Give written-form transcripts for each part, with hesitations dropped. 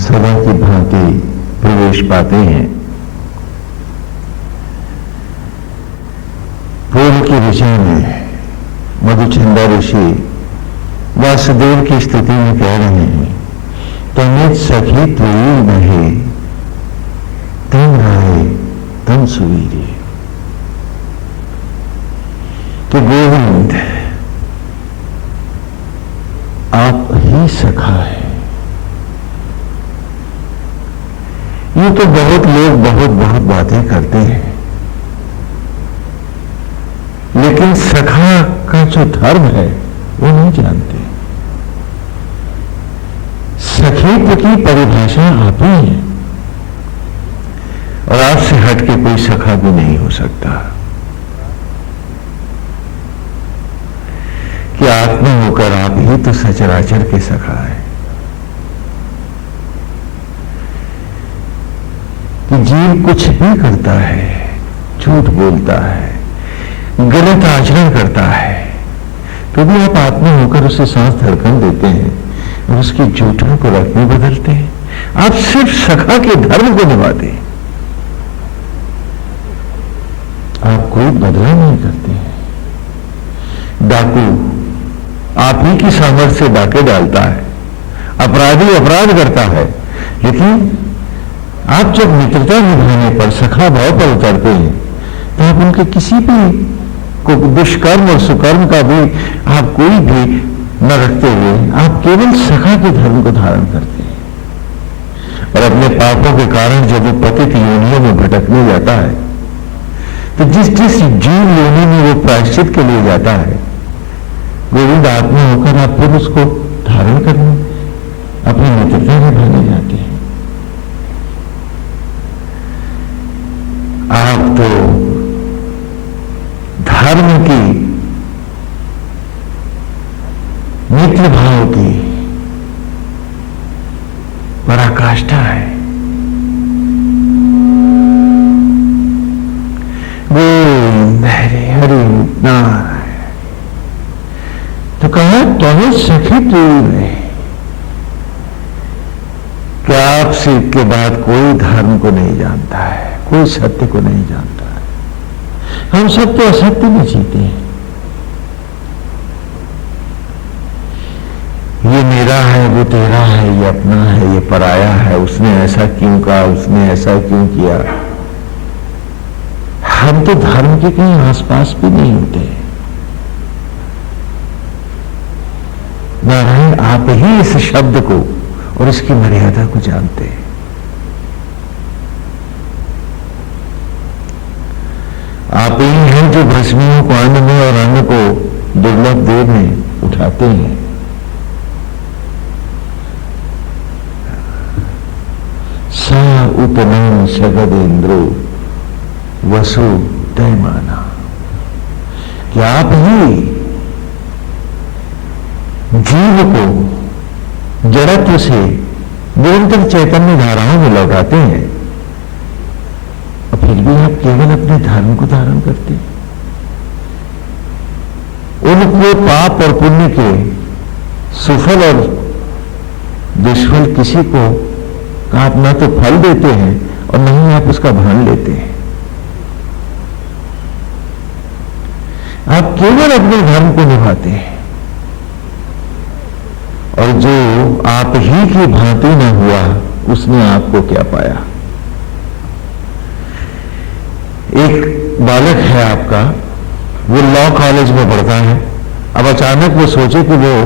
सदा की भांति प्रवेश पाते हैं। पूर्व की ऋचा में मधुचंदा ऋषि वासुदेव की स्तुति में कह रहे हैं, तनित सखी त्वयि नहे तम राय तम सुवीर्य, कि गोविंद आप ही सखा है। ये तो बहुत लोग बहुत बातें करते हैं, लेकिन सखा का जो धर्म है वो नहीं जानते। सखीत्व की परिभाषा आप ही है, और आपसे हटके कोई सखा भी नहीं हो सकता। कि आत्मा होकर आप ही तो सचराचर के सखा है। कि जीव कुछ भी करता है, झूठ बोलता है, गलत आचरण करता है, तो भी आप आत्मा होकर उसे सांस धड़कन देते हैं और उसकी झूठों को रख में बदलते हैं। आप सिर्फ सखा के धर्म को निभाते हैं, आप कोई बदला नहीं करते हैं। डाकू आप ही की सामर्थ्य से डाके डालता है, अपराधी अपराध करता है, लेकिन आप जब मित्रता निभाने पर, सखा भाव पर उतरते हैं, तो आप उनके किसी भी को दुष्कर्म और सुकर्म का भी आप कोई भी न रखते हुए आप केवल सखा के धर्म को धारण करते हैं। और अपने पापों के कारण जब वो पतित योनियों में भटकने जाता है, तो जिस जीव योनि में वो प्रायश्चित के लिए जाता है, गोविंद आत्मा होकर आप फिर उसको धारण करने, अपनी मित्रता निभाने जाते हैं। आप तो धर्म की, मित्र भाव की पराकाष्ठा है। गोविंद हरे हरि नारायण। तो कहा तुम्हें सखी दूर है कि आपसे के बाद कोई धर्म को नहीं जानता है, कोई सत्य को नहीं जानता है। हम सत्य असत्य में जीते हैं। ये मेरा है, वो तेरा है, ये अपना है, ये पराया है, उसने ऐसा क्यों कहा, उसने ऐसा क्यों किया। हम तो धर्म के कहीं आसपास भी नहीं होते। नारायण आप ही इस शब्द को और इसकी मर्यादा को जानते हैं। आप ही हैं जो भस्मियों को अन्न में और अन्न को दुर्लभ देव में उठाते हैं। सा उपनयन शगद इंद्रो वसु दैमाना, कि आप ही जीव को जड़त्व से निरंतर चैतन्य धाराओं में लौटाते हैं, और फिर भी आप केवल अपने धर्म को धारण करते हैं। उनको पाप और पुण्य के सुफल और दुष्फल किसी को आप ना तो फल देते हैं और न ही आप उसका भान लेते हैं। आप केवल अपने धर्म को निभाते हैं, और जो आप ही की भांति न हुआ उसने आपको क्या पाया। एक बालक है आपका, वो लॉ कॉलेज में पढ़ता है, अब अचानक वो सोचे कि वो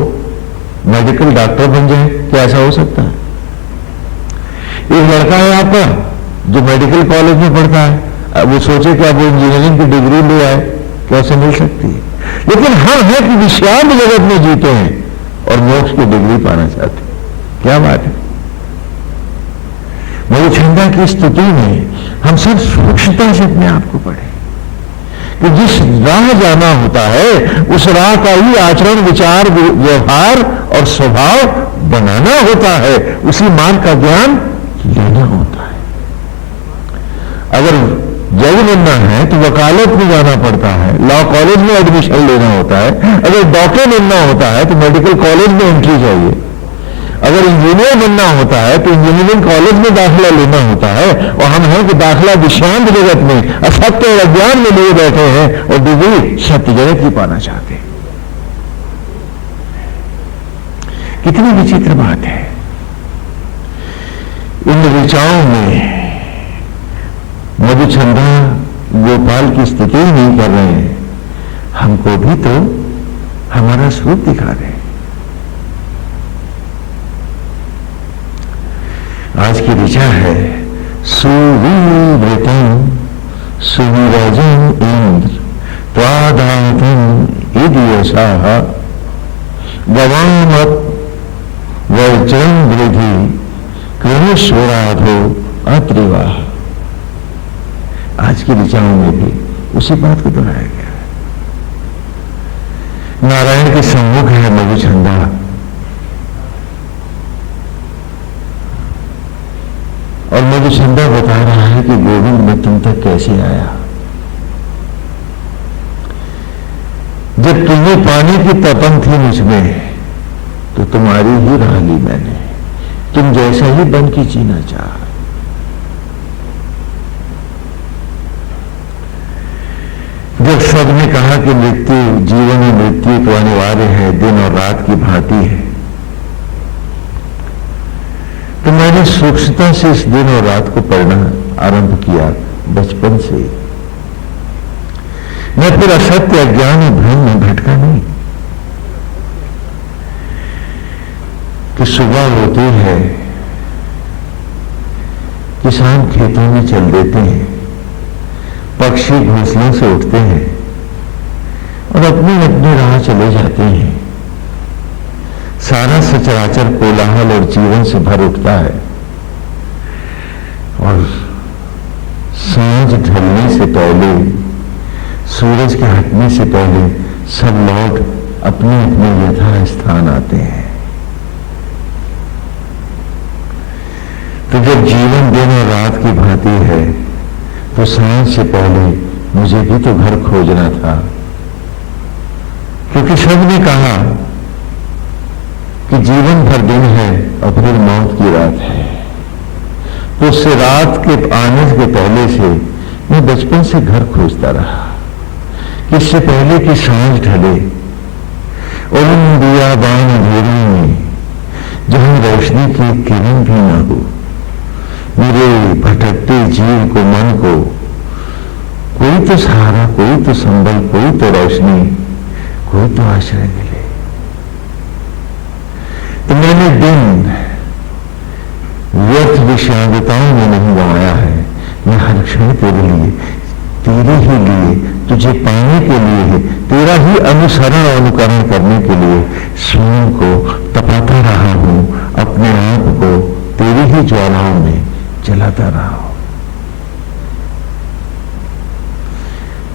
मेडिकल डॉक्टर बन जाए, क्या ऐसा हो सकता है? एक लड़का है आपका जो मेडिकल कॉलेज में पढ़ता है, अब वो सोचे कि अब वो इंजीनियरिंग की डिग्री ले आए, कैसे मिल सकती है? लेकिन हम है कि विषयांत जगत में जीते हैं और मोक्ष की डिग्री पाना चाहते हैं। क्या बात है? मधुचंदा की स्तुति में हम सब सूक्ष्मता से अपने आप को पढ़े कि जिस राह जाना होता है उस राह का ही आचरण, विचार, व्यवहार और स्वभाव बनाना होता है, उसी मार्ग का ज्ञान लेना होता है। अगर जज बनना है तो वकालत में जाना पड़ता है, लॉ कॉलेज में एडमिशन लेना होता है। अगर डॉक्टर बनना होता है तो मेडिकल कॉलेज में एंट्री चाहिए। अगर इंजीनियर बनना होता है तो इंजीनियरिंग कॉलेज में दाखिला लेना होता है, और हम हैं कि दाखिला विषांत जगत में, असत्य और अज्ञान में लिए बैठे हैं और डिग्री सत्य जगत की पाना चाहते हैं। कितनी विचित्र बात है। इन ऋचाओं में मधुचंदा गोपाल की स्तुति नहीं कर रहे हैं, हमको भी तो हमारा स्वरूप दिखा रहे हैं। आज की ऋचा है सुवीव्रतम सुविराजम इंद्र त्वादातम इदियशाह गवामत वज्रम वृद्धि कृष्वराधो अत्रिवाह। आज की ऋचाओं में भी उसी बात को दोहराया गया है। नारायण के सम्मुख है मधुचंदा, और मधुचंदा बता रहा है कि गोविंद मैं तुम तक कैसे आया। जब तुम्हें पाने की तपन थी मुझमें तो तुम्हारी ही राह ली मैंने, तुम जैसा ही बन के जीना चाह। जब सबने कहा कि मृत्यु, जीवन में मृत्यु तो अनिवार्य है, दिन और रात की भांति है, तो मैंने सूक्ष्मता से इस दिन और रात को पढ़ना आरंभ किया बचपन से। मैं फिर असत्य अज्ञान और भ्रम में भटका नहीं कि सुबह होती है, किसान खेतों में चल देते हैं, पक्षी घोंसलों से उठते हैं और अपनी अपनी राह चले जाते हैं। सारा सचराचर कोलाहल और जीवन से भर उठता है और सांझ ढलने से पहले, सूरज के हटने से पहले सब लौट अपने अपने यथा स्थान आते हैं। तो जब जीवन दिन और रात की भांति है तो सांझ से पहले मुझे भी तो घर खोजना था, क्योंकि सबने कहा कि जीवन भर दिन है और फिर मौत की रात है। तो उससे रात के आने के पहले से मैं बचपन से घर खोजता रहा, इससे पहले कि सांझ ढले और उन दियाबान अंधेरों में जहां रोशनी की किरण भी ना हो, मेरे भटकते जीव को, मन को कोई तो सहारा, कोई तो संबल, कोई तो रोशनी, कोई तो आश्रय मिले। तो मैंने दिन व्यर्थ विषांतताओं में नहीं गंवाया है। मैं हर क्षण तेरे लिए, तेरे ही लिए, तुझे पाने के लिए है, तेरा ही अनुसरण और अनुकरण करने के लिए स्वयं को तपाता रहा हूं, अपने आप को तेरी ही ज्वालाओं में जलाता रहा हूं।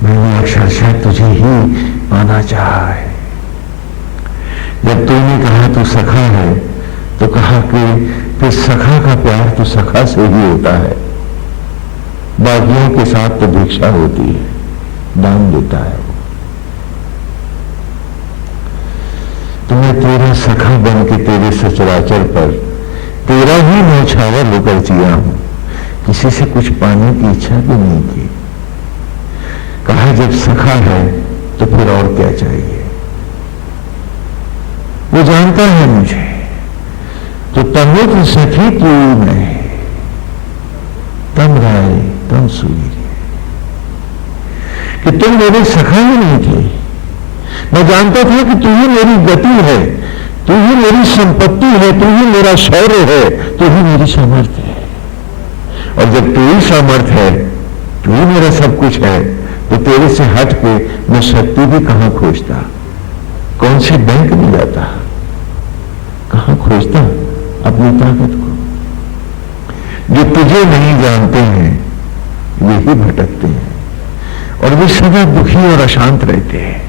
मैंने अक्षरशः तुझे ही पाना चाहा है। जब तूने कहा तू सखा है तो कहा कि फिर सखा का प्यार तो सखा से ही होता है, बाकियों के साथ तो भिक्षा होती है, दान देता है वो। तो मैं तेरा सखा बन के तेरे सचराचर पर तेरा ही न्यौछावर होकर जिया हूं, किसी से कुछ पाने की इच्छा भी नहीं की। कहा जब सखा है तो फिर और क्या चाहिए। वो जानता है मुझे, तो तमुत सखी तू मैं तम राय तम सूर्य, कि तुम मेरे सखा ही नहीं थे। मैं जानता था कि तू ही मेरी गति है, तू ही मेरी संपत्ति है, तू ही मेरा शौर्य है, तू ही मेरी सामर्थ्य है। और जब तू ही सामर्थ्य है, तू ही मेरा सब कुछ है, तो तेरे से हट के मैं शक्ति भी कहां खोजता, कौन से बैंक में जाता, कहां खोजता अपनी ताकत को। जो तुझे नहीं जानते हैं वे ही भटकते हैं और वे सदा दुखी और अशांत रहते हैं।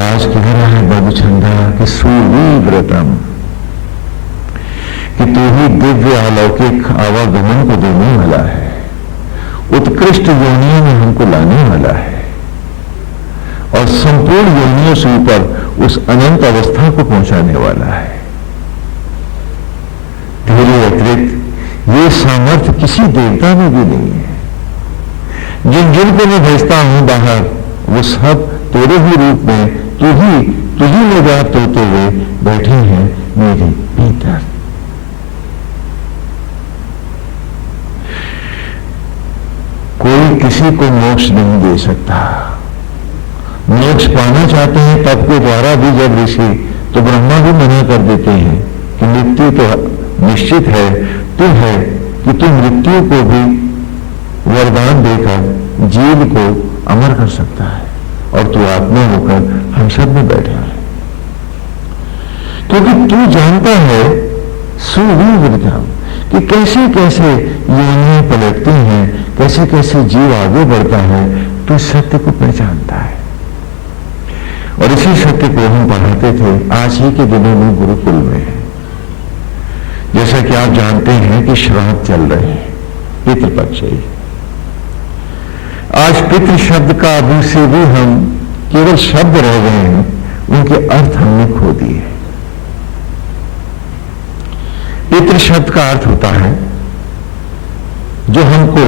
आज कह रहा है मधुचंदा कि सुवीव्रतम, कि तू ही दिव्य अलौकिक आवागमन को देने वाला है, उत्कृष्ट योनियों में हमको लाने वाला है और संपूर्ण योनियों से ऊपर उस अनंत अवस्था को पहुंचाने वाला है। तेरे अतिरिक्त ये सामर्थ्य किसी देवता में भी नहीं है। जिन जिनको मैं भेजता हूं बाहर, वो सब तेरे ही रूप में तुझी में व्याप्त होते हुए बैठे हैं मेरे भीतर। कोई किसी को मोक्ष नहीं दे सकता। मोक्ष पाना चाहते हैं तप के द्वारा भी जब ऋषि, तो ब्रह्मा भी मना कर देते हैं कि मृत्यु तो निश्चित है, तू है कि तू मृत्यु को भी वरदान देकर जीव को अमर कर सकता है, और तू आत्मा होकर हम सब में बैठा है। क्योंकि तू जानता है सुविवृतम कि कैसे कैसे योनियां पलटती हैं, कैसे कैसे जीव आगे बढ़ता है, तू सत्य को पहचानता है। और इसी सत्य को हम पढ़ाते थे आज ही के दिनों में गुरुकुल में। जैसा कि आप जानते हैं कि श्राद्ध चल रहे हैं, पितृपक्ष है। आज पितृ शब्द का अभी से भी हम केवल शब्द रह गए हैं, उनके अर्थ हमने खो दिए। पितृ शब्द का अर्थ होता है जो हमको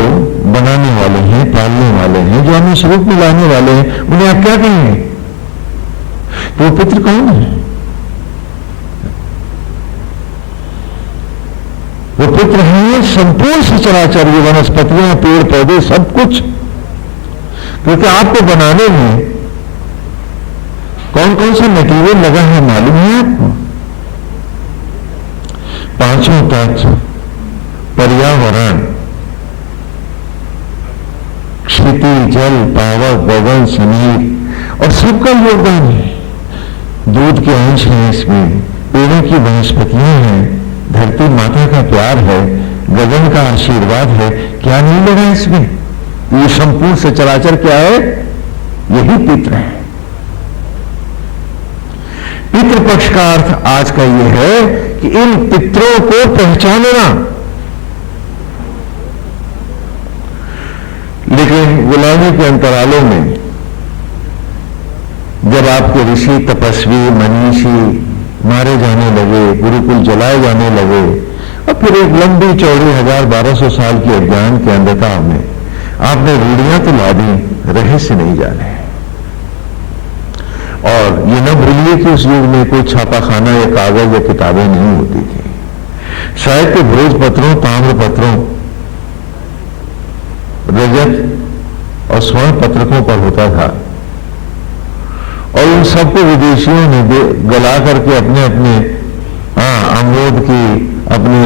बनाने वाले हैं, पालने वाले हैं, जो हमें इस रूप में लाने वाले हैं, उन्हें आप क्या कहेंगे? तो वो पितृ कौन है? वो पितृ है संपूर्ण सचराचर, ये वनस्पतियां, पेड़ पौधे, सब कुछ। क्योंकि आपको बनाने में कौन कौन सा मटेरियल लगा है मालूम है आपको? पांचों तत्व, पर्यावरण, क्षिति, जल, पावक, पवन, समीर, और सबका योगदान है। दूध के अंश हैं इसमें, पेड़ों की वनस्पतियां हैं, धरती माता का प्यार है, गगन का आशीर्वाद है। क्या नहीं लगा इसमें? ये संपूर्ण सचराचर क्या है? यही पितृ है। पितृपक्ष का अर्थ आज का यह है कि इन पितरों को पहचानना। लेकिन गुलामी के अंतरालों में जब आपके ऋषि, तपस्वी, मनीषी मारे जाने लगे, गुरुकुल जलाए जाने लगे, और फिर एक लंबी चौड़ी 1200 साल की अज्ञान के अंधता में आपने रूढ़ियां तो ला दी, रहस्य नहीं जाने। और ये न भूलिए कि उस युग में कोई छापाखाना या कागज या किताबें नहीं होती थी। साहित्य भोज पत्रों, ताम्र पत्रों, रजत और स्वर्ण पत्रकों पर होता था, और उन सबको विदेशियों ने गला करके अपने अपने आमोद की, अपने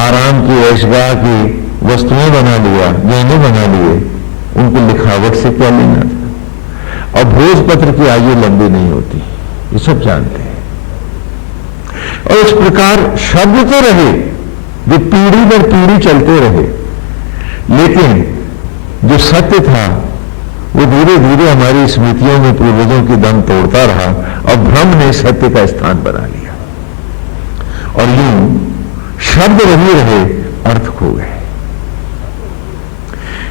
आराम की, ऐशगाह की वस्तुएं बना लिया, गहने बना लिए। उनको लिखावट से क्या लेना था? और भोजपत्र की आयु लंबी नहीं होती, ये सब जानते हैं। और इस प्रकार शब्द तो रहे जो पीढ़ी दर पीढ़ी चलते रहे, लेकिन जो सत्य था वो धीरे धीरे हमारी स्मृतियों में पूर्वजों की दम तोड़ता रहा, और भ्रम ने सत्य का स्थान बना लिया, और यूं शब्द रही रहे, अर्थ खो गए।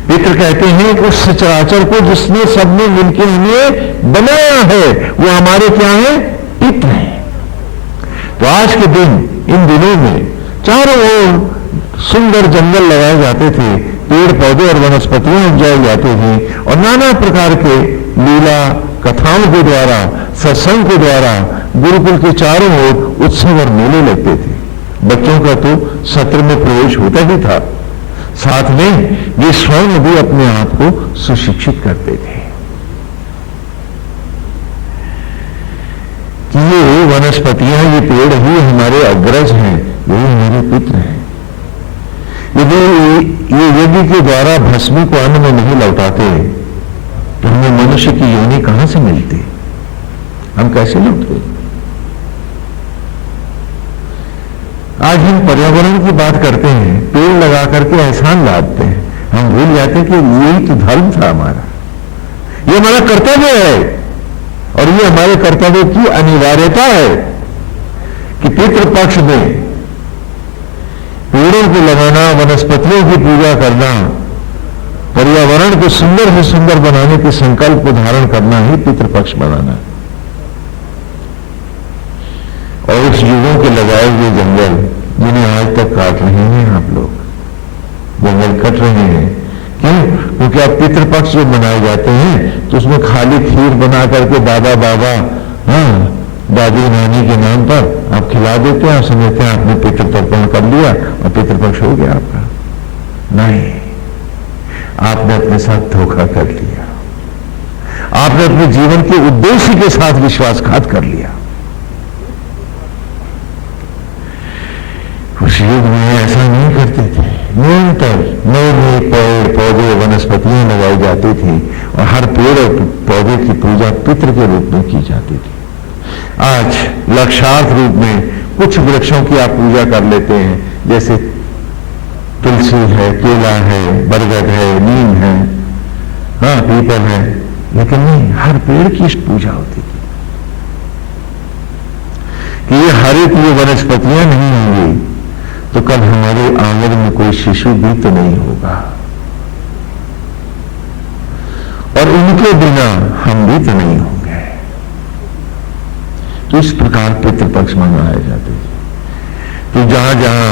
पितृ कहते हैं उस सचराचर को जिसने सबने मिलकर हमें बनाया है, वो हमारे क्या है? पितृ हैं। तो आज के दिन, इन दिनों में चारों ओर सुंदर जंगल लगाए जाते थे, पेड़ पौधे और वनस्पतियां उपजाई जाती थी, और नाना प्रकार के लीला कथाओं के द्वारा, सत्संग के द्वारा गुरुकुल के चारों ओर उत्सव और मेले लगते थे। बच्चों का तो सत्र में प्रवेश होता ही था, साथ में वे स्वयं भी अपने आप को सुशिक्षित करते थे कि ये वनस्पतियां, ये पेड़ ही हमारे अग्रज हैं, यही हमारे पितृ हैं। यदि ये यज्ञ के द्वारा भस्मी को अन्न में नहीं लौटाते तो हमें मनुष्य की योनि कहां से मिलती? हम कैसे लौटते? आज हम पर्यावरण की बात करते हैं, पेड़ लगा करके एहसान लादते हैं, हम भूल जाते हैं कि यही तो धर्म था हमारा, ये हमारा कर्तव्य है, और ये हमारे कर्तव्य की अनिवार्यता है कि पितृपक्ष में पेड़ों को लगाना, वनस्पतियों की पूजा करना, पर्यावरण को सुंदर से सुंदर बनाने के संकल्प को धारण करना ही पितृपक्ष बनाना। और उस युगों के लगाए हुए जंगल जिन्हें आज तक काट रहे हैं आप लोग, जंगल कट रहे हैं। क्यों? क्योंकि अब पितृपक्ष जो मनाए जाते हैं तो उसमें खाली खीर बना करके दादा बाबा, हाँ, दादी नानी के नाम पर आप खिला देते हैं और समझते हैं आपने पितृतर्पण कर लिया और पितृपक्ष हो गया आपका। नहीं, आपने अपने साथ धोखा कर लिया, आपने अपने जीवन के उद्देश्य के साथ विश्वासघात कर लिया। उस युग में ऐसा नहीं करते थे। निरंतर नए नए पेड़ पौधे वनस्पतियां लगाई जाती थी और हर पेड़ और पौधे की पूजा पितृ के रूप में की जाती थी। आज लक्षार्थ रूप में कुछ वृक्षों की आप पूजा कर लेते हैं, जैसे तुलसी है, केला है, बरगद है, नीम है, हाँ, पीपल है, लेकिन नहीं, हर पेड़ की पूजा होती थी कि ये हरित ये वनस्पतियां नहीं होंगी तो कल हमारे आंगन में कोई शिशु भी तो नहीं होगा और इनके बिना हम भी तो नहीं होंगे। तो इस प्रकार पितृपक्ष मनाए जाते थे। तो जहां जहां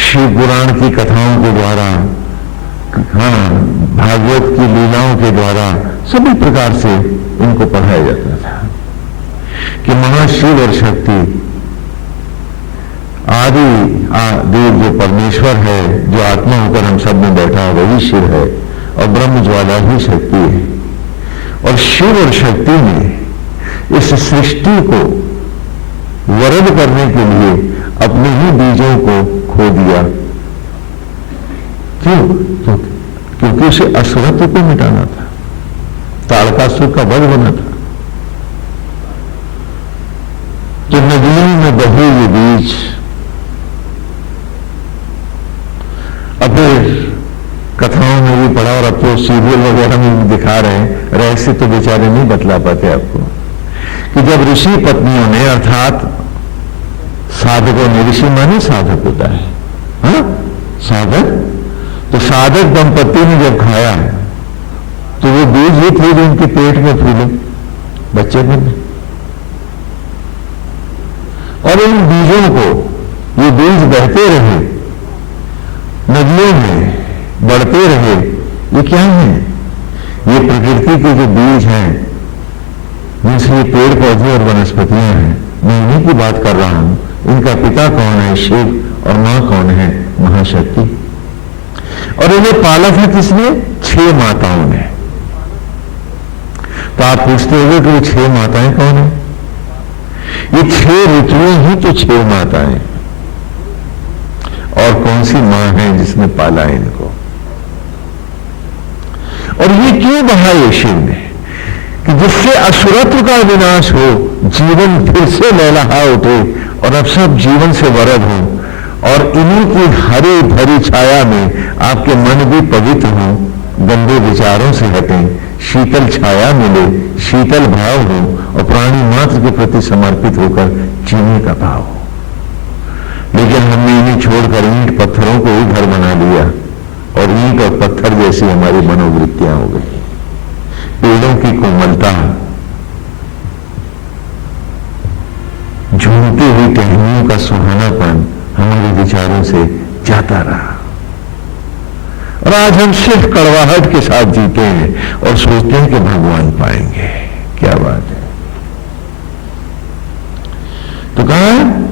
शिव पुराण की कथाओं के द्वारा, हाँ, भागवत की लीलाओं के द्वारा सभी प्रकार से इनको पढ़ाया जाता था कि महाशिव और शक्ति आदि देव जो परमेश्वर है, जो आत्मा होकर हम सब में बैठा है, वही शिव है और ब्रह्म ज्वाला ही शक्ति है। और शिव और शक्ति ने इस सृष्टि को वरद करने के लिए अपने ही बीजों को खो दिया। क्यों? क्योंकि उसे असुरत्व को मिटाना था, ताड़कासुर का वध होना था। तो नदियों में बहे ये बीज अब कथाओं में भी पढ़ा और अब तो सीरियल वगैरह में भी दिखा रहे हैं, रहस्य तो बेचारे नहीं बतला पाते आपको, कि जब ऋषि पत्नियों ने, अर्थात साधकों ने, ऋषि माने साधक होता है, हाँ, साधक, तो साधक दंपति ने जब खाया तो वो बीज ही थे जो उनके पेट में फूले, बच्चे में, और इन बीजों को, ये बीज बहते रहे नदियों में, बढ़ते रहे। ये क्या है? ये प्रकृति के जो बीज हैं, जिनसे ये पेड़ पौधे और वनस्पतियां हैं, मैं इन्हीं की बात कर रहा हूं। इनका पिता कौन है? शिव, और मां कौन है? महाशक्ति। और इन्हें पाला था किसने? 6 माताओं ने। तो आप पूछते होंगे कि वो 6 माताएं कौन है? ये 6 ऋतुएं ही तो 6 माताएं, और कौन सी मां है जिसने पाला इनको? और ये क्यों बढ़ाए शिव ने? कि जिससे असुरत्व का विनाश हो, जीवन फिर से लहलहा उठे और अब सब जीवन से वरद हो, और इन्हीं की हरी भरी छाया में आपके मन भी पवित्र हो, गंदे विचारों से हटें, शीतल छाया मिले, शीतल भाव हो और प्राणी मात्र के प्रति समर्पित होकर जीने का भाव हो। लेकिन हमने इन्हें छोड़कर ईंट पत्थरों को ही घर बना लिया और ईंट और पत्थर जैसी हमारी मनोवृत्तियां हो गई। पेड़ों की कोमलता, झूमती हुई टहनियों का सुहानापन हमारे विचारों से जाता रहा, और आज हम सिर्फ कड़वाहट के साथ जीते हैं और सोचते हैं कि भगवान पाएंगे। क्या बात है? तो कहा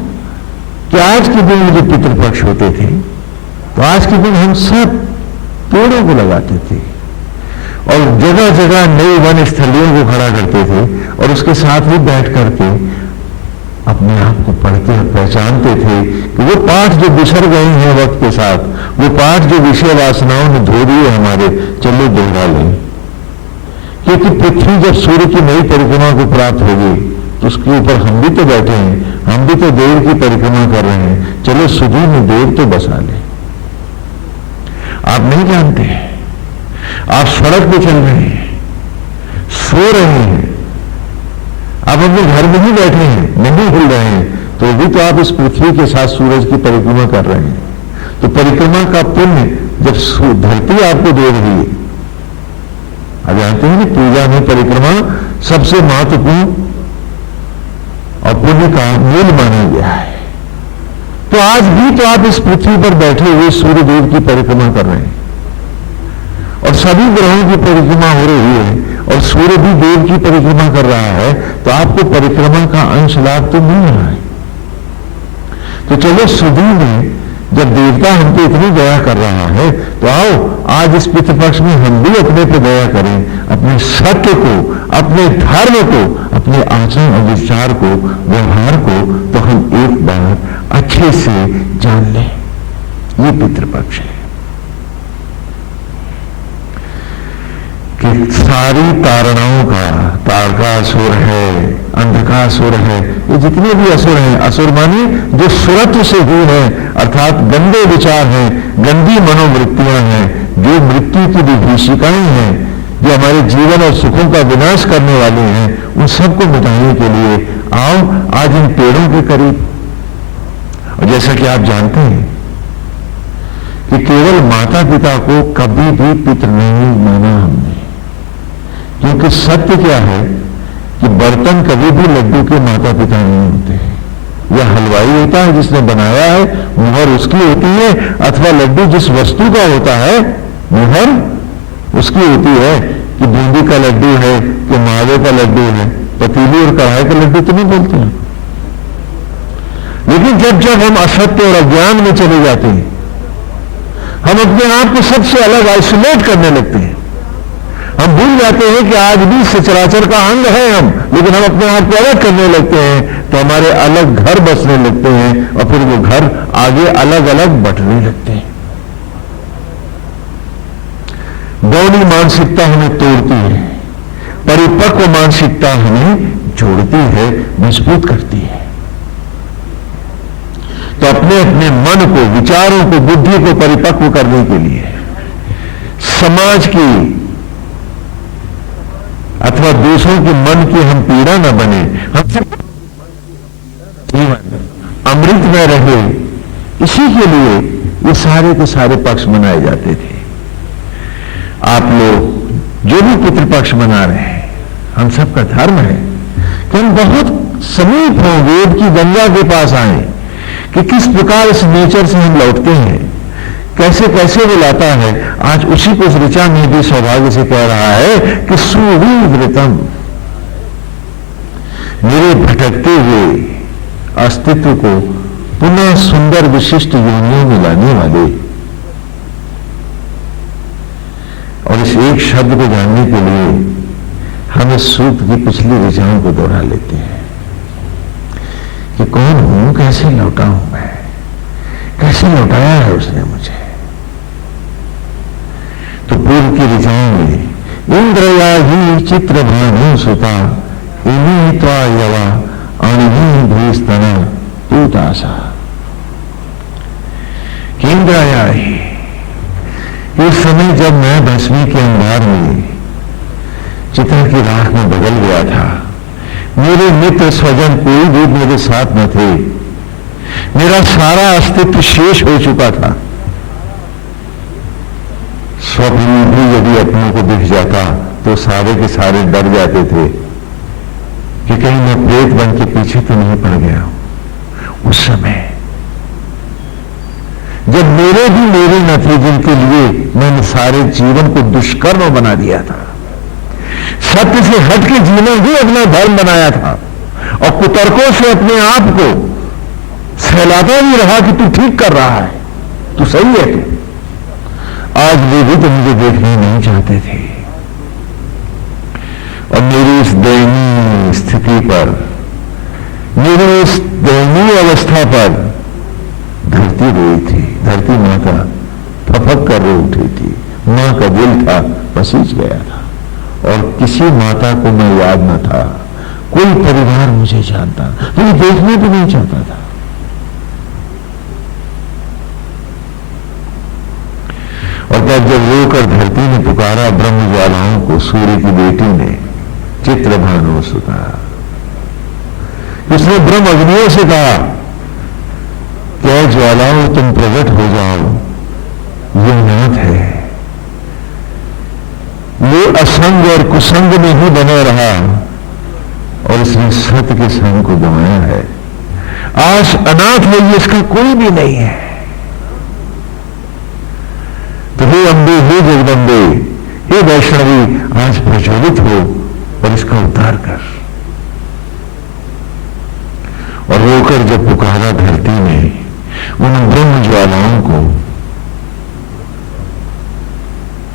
कि आज के दिन जो पितृपक्ष होते थे, तो आज के दिन हम सब पेड़ों को लगाते थे और जगह जगह नई वन स्थलियों को खड़ा करते थे, और उसके साथ ही बैठ करके अपने आप को पढ़ते और पहचानते थे कि वो पाठ जो बिछड़ गए हैं वक्त के साथ, वो पाठ जो विषय वासनाओं ने धो दिए हमारे, चलो दोहरा लें। क्योंकि पृथ्वी जब सूर्य की नई परिक्रमा को प्राप्त होगी तो उसके ऊपर हम भी तो बैठे हैं, हम भी तो देव की परिक्रमा कर रहे हैं, चलो सुधी में देव तो बसा लें। आप नहीं जानते, आप सड़क पे चल रहे हैं, सो रहे हैं, आप अपने घर में ही बैठे हैं, नहीं हिल रहे हैं, तो भी तो आप इस पृथ्वी के साथ सूरज की परिक्रमा कर रहे हैं। तो परिक्रमा का पुण्य जब धरती आपको दे रही है, आप जानते हैं कि पूजा में परिक्रमा सबसे महत्वपूर्ण और पुण्य का मूल माना गया है। तो आज भी तो आप इस पृथ्वी पर बैठे हुए सूर्य देव की परिक्रमा कर रहे हैं और सभी ग्रहों की परिक्रमा हो रही है और सूर्य भी देव की परिक्रमा कर रहा है, तो आपको परिक्रमा का अंश लाभ तो मिल रहा है। तो चलो सुधी में जब देवता हम पे इतनी दया कर रहा है, तो आओ आज इस पितृपक्ष में हम भी अपने पे दया करें, अपने सत्य को, अपने धर्म को, अपने आचरण और विचार को, व्यवहार को तो हम एक बार अच्छे से जान लें। ये पितृपक्ष है कि सारी तारणाओं का, तारकासुर है, अंधकासुर है, ये जितने भी असुर हैं, असुर माने जो सुरत्व से हीन है, अर्थात गंदे विचार हैं, गंदी मनोवृत्तियां हैं, जो मृत्यु की विभीषिकाएं हैं, जो हमारे जीवन और सुखों का विनाश करने वाले हैं, उन सबको मिटाने के लिए आओ आज इन पेड़ों के करीब। और जैसा कि आप जानते हैं कि केवल माता पिता को कभी भी पितृ नहीं माना हमने, क्योंकि सत्य क्या है कि बर्तन कभी भी लड्डू के माता पिता नहीं होते। यह हलवाई होता है जिसने बनाया है, मुहर उसकी होती है, अथवा लड्डू जिस वस्तु का होता है मुहर उसकी होती है कि बूंदी का लड्डू है कि मावे का लड्डू है, पतीली और कढ़ाई का लड्डू तो नहीं बोलते हैं। लेकिन जब जब हम असत्य और अज्ञान में चले जाते हैं, हम अपने आप को सबसे अलग आइसोलेट करने लगते हैं। हम भूल जाते हैं कि आज भी सचराचर का अंग है हम, लेकिन हम अपने आप को अलग करने लगते हैं, तो हमारे अलग घर बसने लगते हैं और फिर वो घर आगे अलग अलग बंटने लगते हैं। गौणी मानसिकता हमें तोड़ती है, परिपक्व मानसिकता हमें जोड़ती है, मजबूत करती है। तो अपने अपने मन को, विचारों को, बुद्धि को परिपक्व करने के लिए समाज की अथवा दूसरों के मन की हम पीड़ा न बने, हम सब जीवन अमृत में रहे, इसी के लिए ये सारे के सारे पक्ष मनाए जाते थे। आप लोग जो भी पितृपक्ष मना रहे हैं, हम सबका धर्म है कि हम बहुत समीप हों, वेद की गंगा के पास आए कि किस प्रकार इस नेचर से हम लौटते हैं, कैसे कैसे वो लाता है। आज उसी को इस ऋचा में भी सौभाग्य से कह रहा है कि सुविवृतम, मेरे भटकते हुए अस्तित्व को पुनः सुंदर विशिष्ट योनियों में लाने वाले। और इस एक शब्द को जानने के लिए हम इस सूक्त की पिछली ऋचाओं को दोहरा लेते हैं कि कौन हूं, कैसे लौटा हूं मैं, कैसे लौटाया है उसने मुझे। तो पूर्व की ऋचाओं में इंद्रया ही चित्र भानु सुता इन्हीं त्वा यवा अणि भूस्तना पूतासा। इंद्रया ही, उस समय जब मैं 10वीं के अंबार में चित्र की राख में बदल गया था, मेरे मित्र स्वजन कोई भी मेरे साथ न थे, मेरा सारा अस्तित्व शेष हो चुका था। स्वप्न भी यदि अपनों को दिख जाता तो सारे के सारे डर जाते थे कि कहीं मैं प्रेत बन के पीछे तो नहीं पड़ गया। उस समय जब मेरे भी मेरे न थे, जिनके लिए मैंने सारे जीवन को दुष्कर्म बना दिया था, सत्य से हट के जीना ही अपना धर्म बनाया था और कुतर्कों से अपने आप को सहलाता भी रहा कि तू ठीक कर रहा है, तू सही है। तू आज वे भी तो मुझे देखना नहीं चाहते थे और मेरी इस दयनीय स्थिति पर, मेरी इस दयनीय अवस्था पर धरती रोई थी। धरती माता फपक कर रो उठी थी। मां का दिल था पसीज गया था और किसी माता को मैं याद न था, कोई परिवार मुझे जानता, मुझे देखना भी नहीं चाहता था। और तब जब रोकर धरती ने पुकारा ब्रह्म ज्वालाओं को, सूर्य की बेटी ने, चित्र भानु सुता, उसने ब्रह्म अग्नियों से कहा क्या ज्वालाओं तुम प्रकट हो जाओ, ये नाथ है, ये असंग और कुसंग में ही बना रहा, और इसने सत्य के संग को गंवाया है। आज अनाथ है, ये इसका कोई भी नहीं है। तो हे अम्बे, हे जगदम्बे, हे वैष्णवी, आज प्रज्वलित हो और इसका उद्धार कर। और रोकर जब पुकारा धरती में उन ब्रह्म ज्वालाओं को,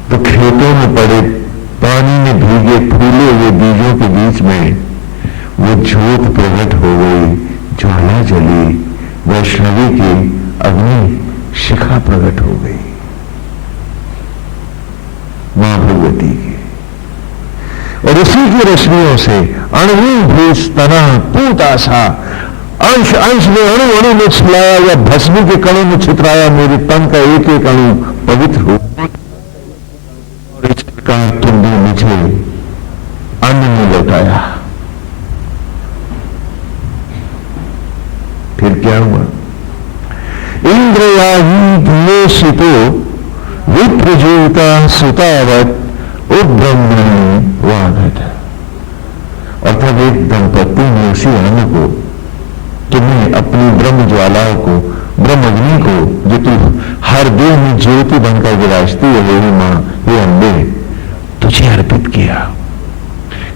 तो खेतों में पड़े पानी में भीगे फूले हुए बीजों के बीच में वो ज्योत प्रकट हो गई, ज्वाला जली, वैष्णवी की अग्नि शिखा प्रकट हो गई, मां भगवती की। और उसी की रश्मियों से अणु भूस तना पूतासा, अंश अंश में अणु अणु में छिलाया या भस्मी के कणों में छितराया मेरे तन का एक एक अणु पवित्र हो। और इस प्रकार तुमने मुझे अन्न में लौटाया। फिर क्या हुआ? इंद्रयाही धियोषितो विप्रज्योता सुतावत उब्रह्मणे वागत। और तब एक दंपत्ति ने उसी अन्न को, तुम्हें अपनी ब्रह्म ज्वालाओं को, ब्रह्म अग्नि को, जो तू हर देह में ज्योति बनकर विराजती है, मेरी मां, हे अम्बे, तुझे अर्पित किया।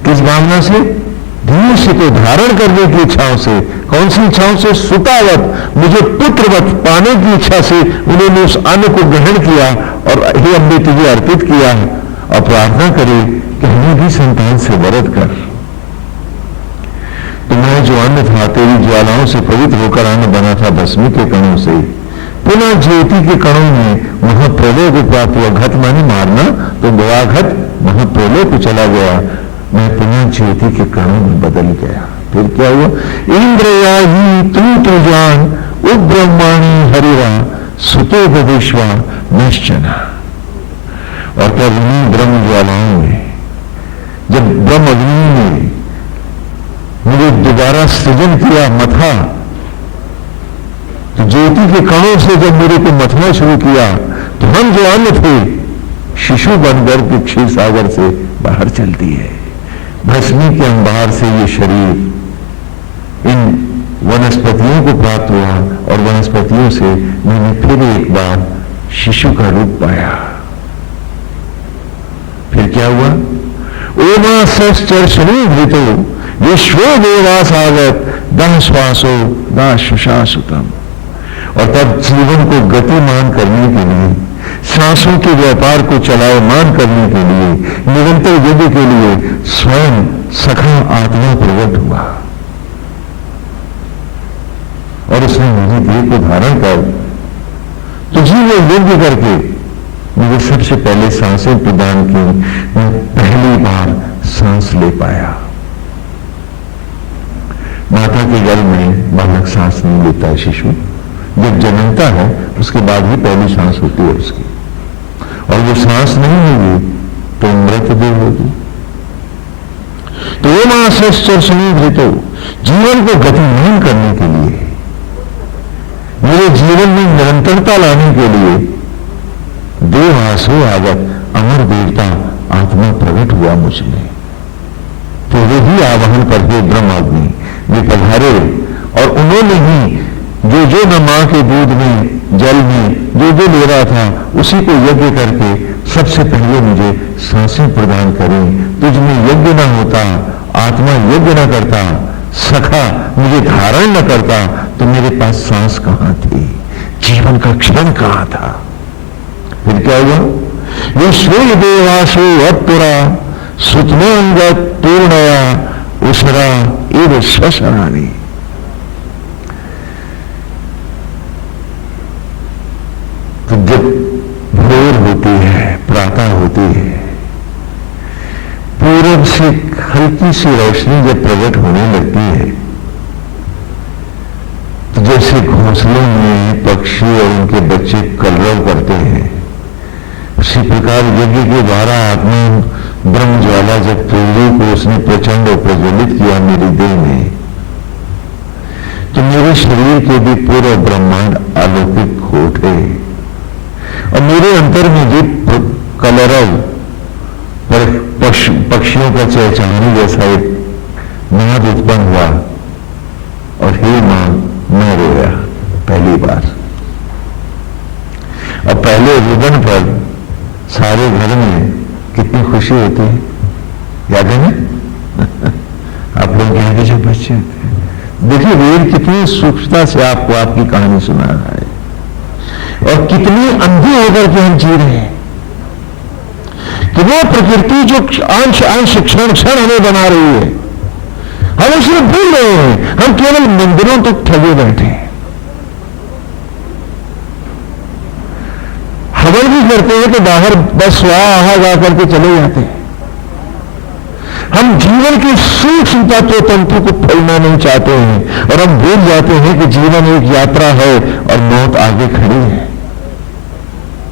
किस भावना से? धीरे को धारण करने की इच्छाओं से। कौन सी इच्छाओं से? सुतावत, मुझे पुत्रवत पाने की इच्छा से उन्होंने उस अन्न को ग्रहण किया और हे अम्बे तुझे अर्पित किया। और प्रार्थना करी कि हमें भी संतान से वरद कर। तुम्हारा जो अन्न था, तेरी ज्वालाओं से पवित्र होकर अन्न बना था भस्मी के कणों से, पुनः ज्योति के कणों में महाप्रलय को प्राप्त हुआ। घट माने मारना, तो गया घट महाप्रलय को चला गया, मैं पुनः ज्योति के कणों में बदल गया। फिर क्या हुआ? इंद्रयाही तू जान उब्रह्माणी हरिवा सुतो विश्वा निश्चना। और तब उन्हीं ब्रह्म ज्वालाओं में, जब ब्रह्म अग्नि ने मुझे दोबारा सृजन किया, मथा, तो ज्योति के कणों से जब मेरे को मथना शुरू किया, तो हम जो अन्न थे, शिशु बनकर के क्षीर सागर से बाहर चलती है। भस्मी के अंबार से ये शरीर इन वनस्पतियों को प्राप्त हुआ और वनस्पतियों से मैंने फिर एक बार शिशु का रूप पाया। फिर क्या हुआ? ओमा सश्चर्षणी भृतो विश्वो देवासागत दह श्वासो दा शुशासुतम। और तब जीवन को गतिमान करने के लिए, सांसों के व्यापार को चलायमान करने के लिए, निरंतर यज्ञ के लिए स्वयं सखा आत्मा प्रकट हुआ और उसने मुझे देह को धारण कर तुझी में यज्ञ करके मुझे सबसे पहले सांसें प्रदान की। मैं पहली बार सांस ले पाया। माता के गर्भ में बालक सांस नहीं लेता है। शिशु जब जन्मता है उसके बाद ही पहली सांस होती है उसकी, और वो सांस नहीं होगी तो मृतदेह होगी। तो वो मां भृतो, जीवन को गतिमान करने के लिए, मेरे जीवन में निरंतरता लाने के लिए देवासो आगत अमर देवता आत्मा प्रकट हुआ मुझमें। तो वही आवाहन करके ब्रह्माग्नि वे पधारे और उन्होंने ही जो न मां के दूध में, जल में जो ले रहा था उसी को यज्ञ करके सबसे पहले मुझे सांसें प्रदान करें। तुझ में यज्ञ न होता, आत्मा यज्ञ न करता, सखा मुझे धारण न करता, तो मेरे पास सांस कहां थी, जीवन का क्षण कहां था। फिर क्या हुआ? विश्व देवासो अपुरा सुतमांगत पूर्णया उसरा एव श्वसनानी। तो जब भोर होती है, प्रातः होती है, पूरब से हल्की सी रोशनी जब प्रकट होने लगती है, तो जैसे घोंसलों में पक्षी और उनके बच्चे कलरव करते हैं, उसी प्रकार यज्ञ के द्वारा आत्मा ब्रह्म ज्वाला जब तेजो को उसने प्रचंड और प्रज्वलित किया मेरे देह में, तो मेरे शरीर के भी पूरा ब्रह्मांड अलौकिक उठे और मेरे अंतर में जो कलरव पक्षियों का चहचहाने जैसा एक नाद उत्पन्न हुआ और हे मां मैं रोया पहली बार। अब पहले रुदन पर सारे घर में कितनी खुशी होती है, याद है ना? आप लोग यहाँ के जब बच्चे थे, देखिए वेद कितनी सूक्ष्मता से आपको आपकी कहानी सुना रहा है और कितनी अंधे होकर के हम जी रहे हैं कि वो प्रकृति जो अंश अंश क्षण क्षण हमें बना रही है, हम उसे भूल रहे हैं। हम केवल मंदिरों तक ठगे बैठे हैं। हवन भी करते हैं कि बाहर बस स्वाहा गा करके चले जाते हैं। हम जीवन की सूक्ष्म तत्व तंतु को फैलना नहीं चाहते हैं और हम भूल जाते हैं कि जीवन एक यात्रा है और मौत आगे खड़ी है।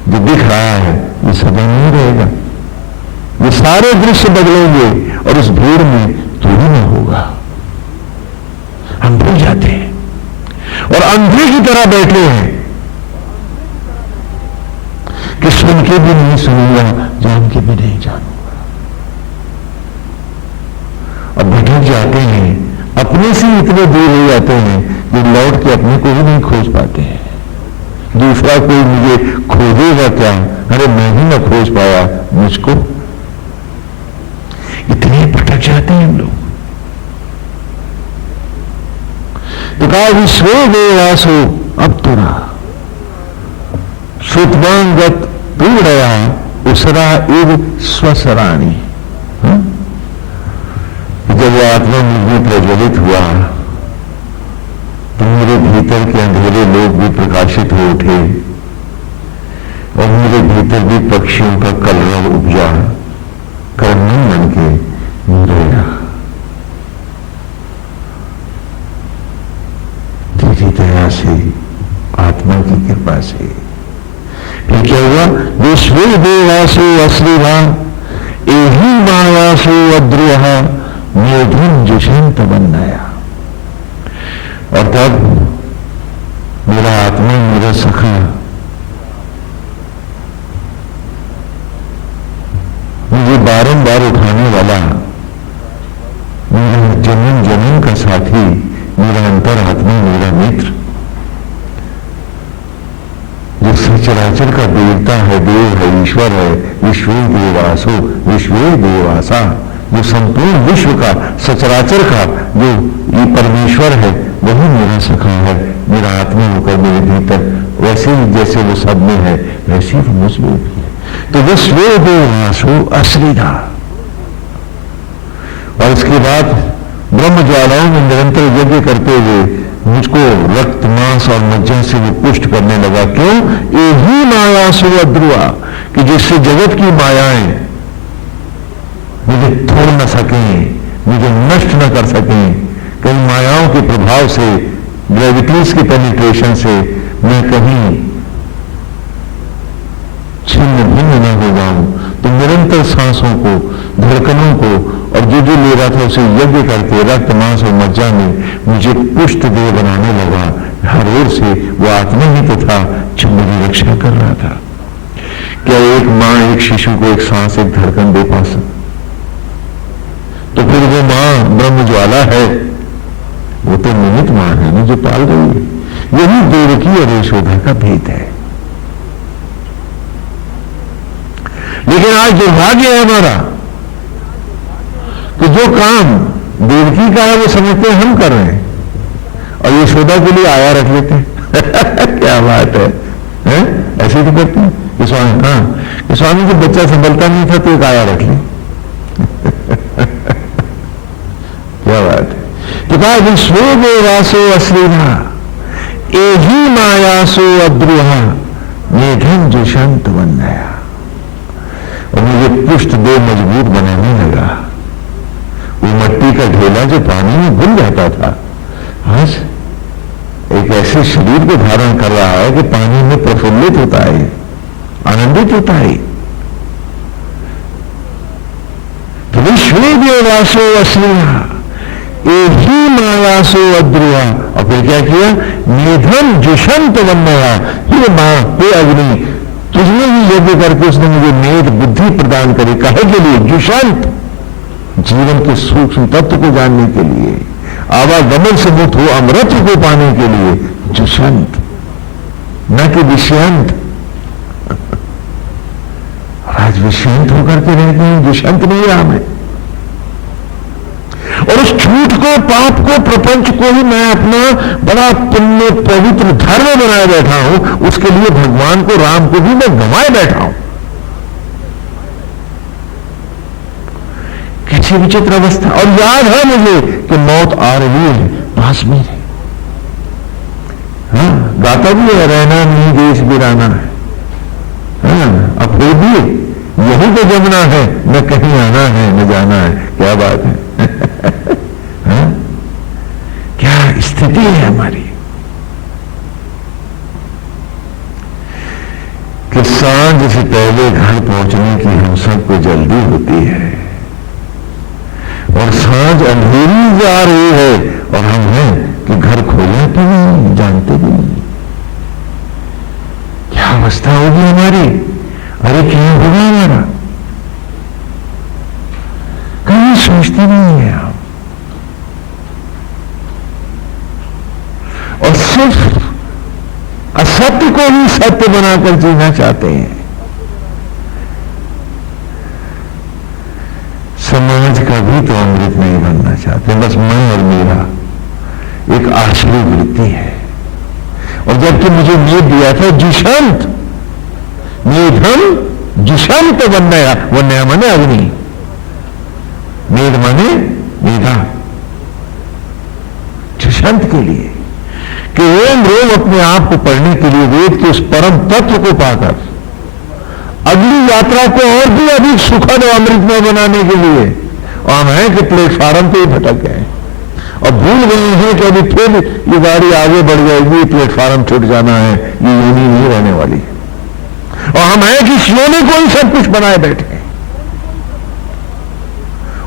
जो दिख रहा है ये सदा नहीं रहेगा, ये सारे दृश्य बदलेंगे और उस भीड़ में तू ही न होगा। हम भूल जाते हैं और अंधे की तरह बैठे हैं कि सुन के भी नहीं सुनूंगा, जान के भी नहीं जानूंगा। और भटक जाते हैं, अपने से इतने दूर हो जाते हैं कि लौट के अपने को भी नहीं खोज पाते हैं। दूसरा कोई मुझे खोजेगा क्या, अरे मैं ही ना खोज पाया मुझको। इतने भटक जाते हैं हम लोग। तो कहा विश्व देवासो अब तुरा श्रुतवांगत पीड़या उसरा इव स्वसराणी। जब वो आत्मा मुझ में प्रज्वलित हुआ तो मेरे भीतर के अंधेरे लोग भी प्रकाशित हो उठे और मेरे भीतर भी पक्षियों का कलरव उपजा, कर्मण मन के रोया। तेरी दया से, आत्मा की कृपा से फिर क्या हुआ? विश्व देवासो अश्रीवा एही मायासो अद्रोह मेधुन जुषंत बनाया। और तब मेरा आत्मा, मेरा सखा मुझे बारंबार उठाने वाला, मेरा जन्म जन्म का साथी, मेरा अंतर आत्मा, मेरा मित्र, जो सचराचर का देवता है, देव है, ईश्वर है, विश्व देवासो, विश्व देवासा, जो संपूर्ण विश्व का, सचराचर का जो ये परमेश्वर है, वही मेरा सखा है, मेरा आत्मा होकर मेरे भीतर, वैसे ही जैसे वो सब में है वैसे ही मुझ में भी है। तो विश्व देवासो अश्रीधा। और इसके बाद ब्रह्म ज्वालाओं में निरंतर यज्ञ करते हुए मुझको रक्त मांस और मज्जा से वो पुष्ट करने लगा। क्यों? यही माया सो अद्रुआ, कि जिससे जगत की मायाएं मुझे तोड़ न सकें, मुझे नष्ट न कर सकें। कहीं मायाओं के प्रभाव से, ग्रेविटीज के पेनिट्रेशन से मैं कहीं छिन्न भिन्न न हो जाऊं। तो निरंतर सांसों को, धड़कनों को और जो जो ले रहा था उसे यज्ञ करके रक्त मांस और मज्जा में मुझे पुष्ट देह बनाने लगा। हर ओर से वो आत्मा ही तो था जो मेरी रक्षा कर रहा था। क्या एक मां एक शिशु को एक सांस, एक धड़कन दे पा सकती? तो फिर वो मां ब्रह्म ज्वाला है, वो तो निमित्त मां है ना, जो पाल रही है। यही देवकी और यशोदा का भेद है। लेकिन आज दुर्भाग्य है हमारा कि जो काम देवकी का है वो समझते हैं हम कर रहे हैं और यशोदा के लिए आया रख लेते हैं। क्या बात है? ऐसे तो करते हैं कि स्वामी, हाँ कि स्वामी जब बच्चा संभलता नहीं था तो एक आया रख ले। क्या बात है? तो कहा विश्व देवासो अश्रीना एही मायासो अद्रुहा मेघन जुषंत बनाया। और मुझे पुष्ट देह मजबूत बनाने लगा। वो मट्टी का ढेला जो पानी में घुल जाता था, आज एक ऐसे शरीर को धारण कर रहा है कि पानी में प्रफुल्लित होता है, आनंदित होता है। तो विश्व देवासो अश्रीना एही मायासो अद्रुआ। और फिर क्या किया? मेधन जुषंत बनाया। हे मां, हे अग्नि, तुझने ही यज्ञ करके उसने मुझे मेध बुद्धि प्रदान करी। काहे के लिए? जुषंत, जीवन के सूक्ष्म तत्व को जानने के लिए, आवागमन से मुक्त हो अमृत को पाने के लिए जुषंत, न कि विषयंत। आज विषयंत होकर के रहते हैं, जुषंत नहीं रहा मैं। और उस झूठ को, पाप को, प्रपंच को ही मैं अपना बड़ा पुण्य पवित्र धर्म बनाए बैठा हूं। उसके लिए भगवान को, राम को भी मैं गंवाए बैठा हूं। कैसी विचित्र अवस्था। और याद है मुझे कि मौत आ रही है, पास में है। हाँ, गाता भी है, रहना नहीं देश बिराना है। हाँ, अब फिर भी यही तो जमना है, न कहीं आना है न जाना है। क्या बात है। हाँ? क्या स्थिति है हमारी कि सांझ से पहले घर पहुंचने की हम सबको जल्दी होती है और सांझ अंधेरी जा रही है और हम हैं कि घर खोले कि नहीं, जानते भी नहीं। क्या अवस्था होगी हमारी। अरे क्या होगा हमारा, कहीं सोचते नहीं है हम। और सिर्फ असत्य को ही सत्य बनाकर जीना चाहते हैं। समाज का भी तो अमृत नहीं बनना चाहते, बस मैं और मेरा एक आश्रय वृत्ति है। और जबकि मुझे मेद दिया था जुषंत, मेधम जुषंत वन्या, वन्या माने अग्नि, मेद माने मेधा, जुषंत के लिए कि रोम रोम अपने आप को पढ़ने के लिए वेद के उस परम तत्व को पाकर अगली यात्रा को और भी अधिक सुखद और अमृतमय बनाने के लिए। और हम हैं कि प्लेटफार्म पे ही भटक गए और भूल गए हैं कि अभी फिर ये गाड़ी आगे बढ़ जाएगी, प्लेटफार्म छूट जाना है, ये योनि नहीं रहने वाली। और हम हैं कि इस योनि को ही सब कुछ बनाए बैठे हैं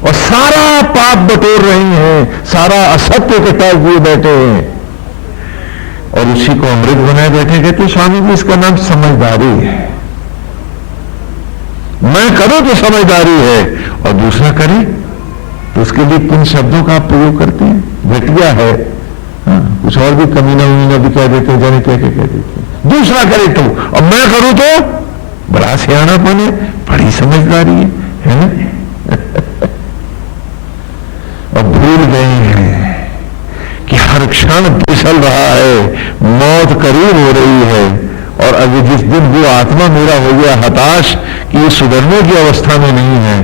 और सारा पाप बटोर रही हैं, सारा असत्य के त्याग हुए बैठे हैं और उसी को अमृत बनाए बैठे। कहते स्वामी जी इसका नाम समझदारी है। मैं करूं तो समझदारी है और दूसरा करे तो उसके लिए किन शब्दों का आप प्रयोग करते हैं। घटिया है, हाँ, कुछ और भी कमीना उमीना भी कह देते हैं, जाने क्या क्या कह देते हैं। दूसरा करे तो, और मैं करूं तो बड़ा सियानापन है, बड़ी समझदारी है ना। और भूल गए हैं कि हर क्षण फिसल रहा है, मौत करीब हो रही है। और अभी जिस दिन वो आत्मा मेरा हो गया हताश कि ये सुधरने की अवस्था में नहीं है,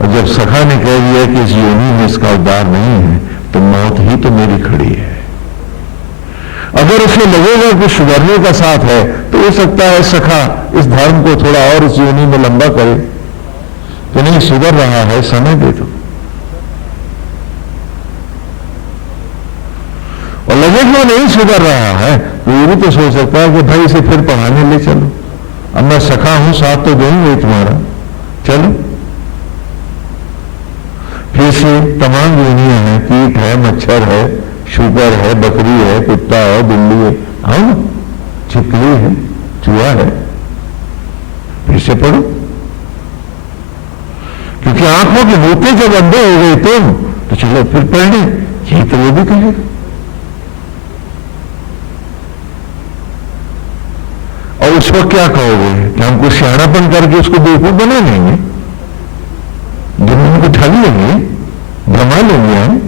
और जब सखा ने कह दिया कि इस योनि में इसका उद्धार नहीं है, तो मौत ही तो मेरी खड़ी है। अगर उसे लगेगा कि सुधरने का साथ है तो हो सकता है सखा इस धर्म को थोड़ा और इस योनि में लंबा करे, तो नहीं सुधर रहा है, समय दे दो। और लगे कि वो नहीं सुधर रहा है तो ये भी तो सोच सकता है कि भाई इसे फिर पढ़ाने ले चलो, अब मैं सखा हूं, साथ तो दूंगा तुम्हारा, चलो। फिर से तमाम योनियां हैं, कीट है, मच्छर है, शुगर है, बकरी है, कुत्ता है, बिल्ली है, हाँ, छिपकली है, चूहा है। फिर से पढ़ो, क्योंकि आंखों के होते जब अंधे हो गए तुम तो चलो फिर पढ़ लें, यही तो वो भी कहेगा। और उस वक्त क्या कहोगे कि हमको सियाणापन करके उसको बेवकूफ बना लेंगे, दुनिया को ठग लेंगे, भरमा लेंगे हम,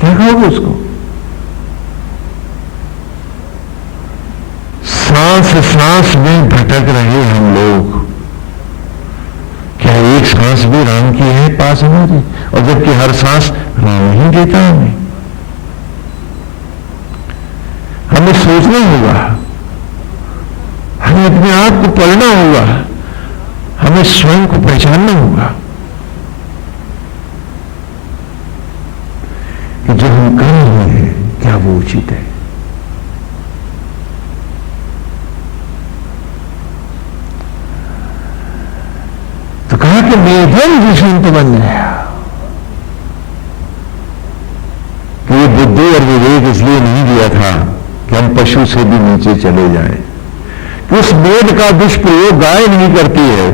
क्या कहोगे उसको। सांस सांस में भटक रहे हम लोग, क्या एक सांस भी राम की है पास हमारी, और जबकि हर सांस राम ही देता हमें। हमें सोचना होगा, हमें अपने आप को पढ़ना होगा, हमें स्वयं को पहचानना होगा कि जो हम कर रहे हैं क्या वो उचित है। तो कहा कि मेधम दुष्यंत बन गया कि ये बुद्धि और विवेक इसलिए नहीं दिया था कि हम पशु से भी नीचे चले जाएं। उस वेद का दुष्प्रयोग गाय नहीं करती है,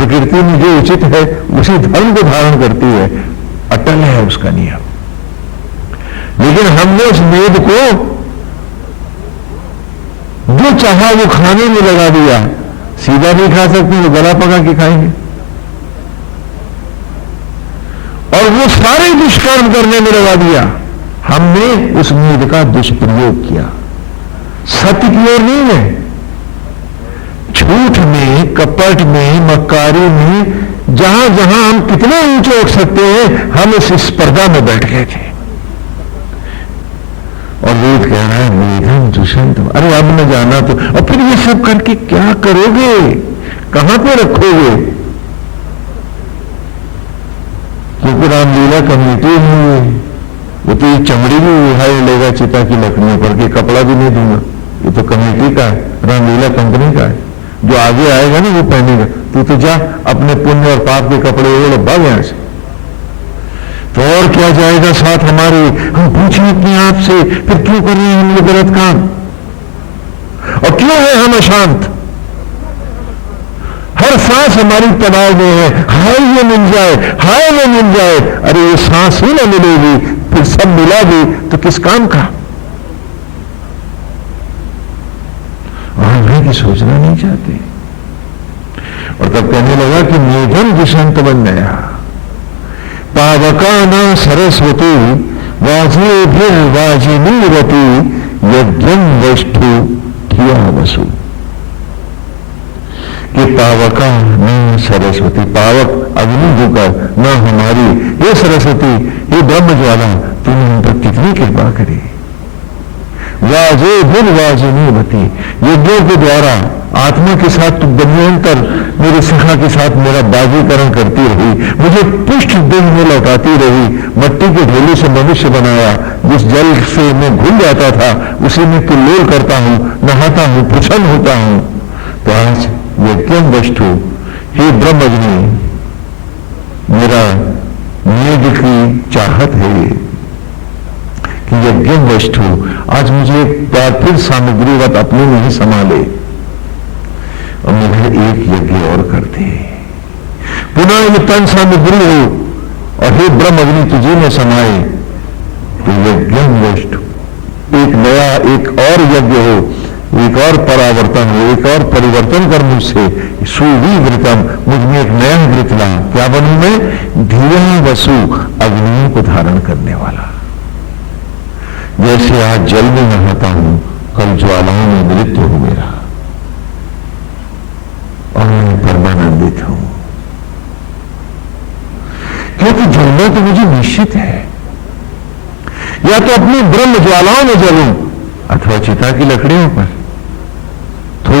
प्रकृति में जो उचित है उसी धर्म को धारण करती है, अटल है उसका नियम। लेकिन हमने उस मेद को जो चाहा वो खाने में लगा दिया। सीधा नहीं खा सकते तो गला पका के खाएंगे, और वो सारे दुष्कर्म करने में लगा दिया। हमने उस मेद का दुष्प्रयोग किया। सत्य की ओर नहीं है, झूठ में, कपट में, मक्कारी में, जहां जहां हम कितने ऊंचे उठ सकते हैं, हम इस स्पर्धा में बैठ गए थे। और वेद कह रहा है मेधम दुष्यंतम, अरे अब न जाना तो, और फिर ये सब करके क्या करोगे, कहां पे रखोगे? क्योंकि रामलीला कमेटी है, वो तो ये चमड़ी भी उठाए लेगा चिता की लकड़ियों पर, के कपड़ा भी नहीं दूंगा, ये तो कमेटी का है, रामलीला कंपनी का है, जो आगे आएगा ना वो पहनेगा। तू तो जा अपने पुण्य और पाप के कपड़े ओढ़ भाग यहां से, तो और क्या जाएगा साथ हमारे। हम पूछें अपने आप से, फिर क्यों कर रहे हैं हम ये गलत काम, और क्यों है हम अशांत? हर सांस हमारी तनाव में है, हाय ये मिल जाए, हाय वो मिल जाए। अरे ये सांस ही ना मिलेगी, फिर सब मिला भी तो किस काम का? और कि सोचना नहीं चाहते। और तब कहने लगा कि मेघम दुष्यंत बन गया, पावका न सरस्वती वाजे भी वाजिनीवती यज्ञम वस्तु किया वसु। कि पावका न सरस्वती, पावक अग्नि होकर न हमारी, ये सरस्वती, ये ब्रह्म ज्वाला, तूने हम पर कितनी कृपा करी। वाजे बिन वाजिनीवती, यज्ञों के द्वारा आत्मा के साथ तू बन्यंतर मेरे शिखा के साथ मेरा बाजीकरण करती रही, मुझे पुष्ट देह में लौटाती रही, मट्टी के ढेले से मनुष्य बनाया, जिस जल से मैं घुल जाता था उसी में कुल्लोल करता हूं, नहाता हूं, प्रसन्न होता हूं। तो आज यज्ञम वस्तु, हे ब्रह्मअग्नि, मेरा मेघ की चाहत है कि यज्ञम वस्तु आज मुझे एक बार फिर सामग्रीवत अपने में ही संभाले और मुझे एक यज्ञ और कर दे, पुनः ये तन सामग्री हो, और हे ब्रह्मअग्नि तुझे में समाये। तो यज्ञम वस्तु, एक नया, एक और यज्ञ हो, एक और परावर्तन हो, एक और परिवर्तन कर मुझसे, सुविवृतम, मुझ में एक नया वृत ला। क्या बनूं मैं? धीया वसु, अग्नियों को धारण करने वाला। जैसे आज जल में नहाता हूं, कल ज्वालाओं में नृत्य हो मेरा, और मैं परमानंदित हूं, क्योंकि जलना तो मुझे निश्चित है। या तो अपनी ब्रह्म ज्वालाओं में जलूं अथवा चिता की लकड़ियों पर, तो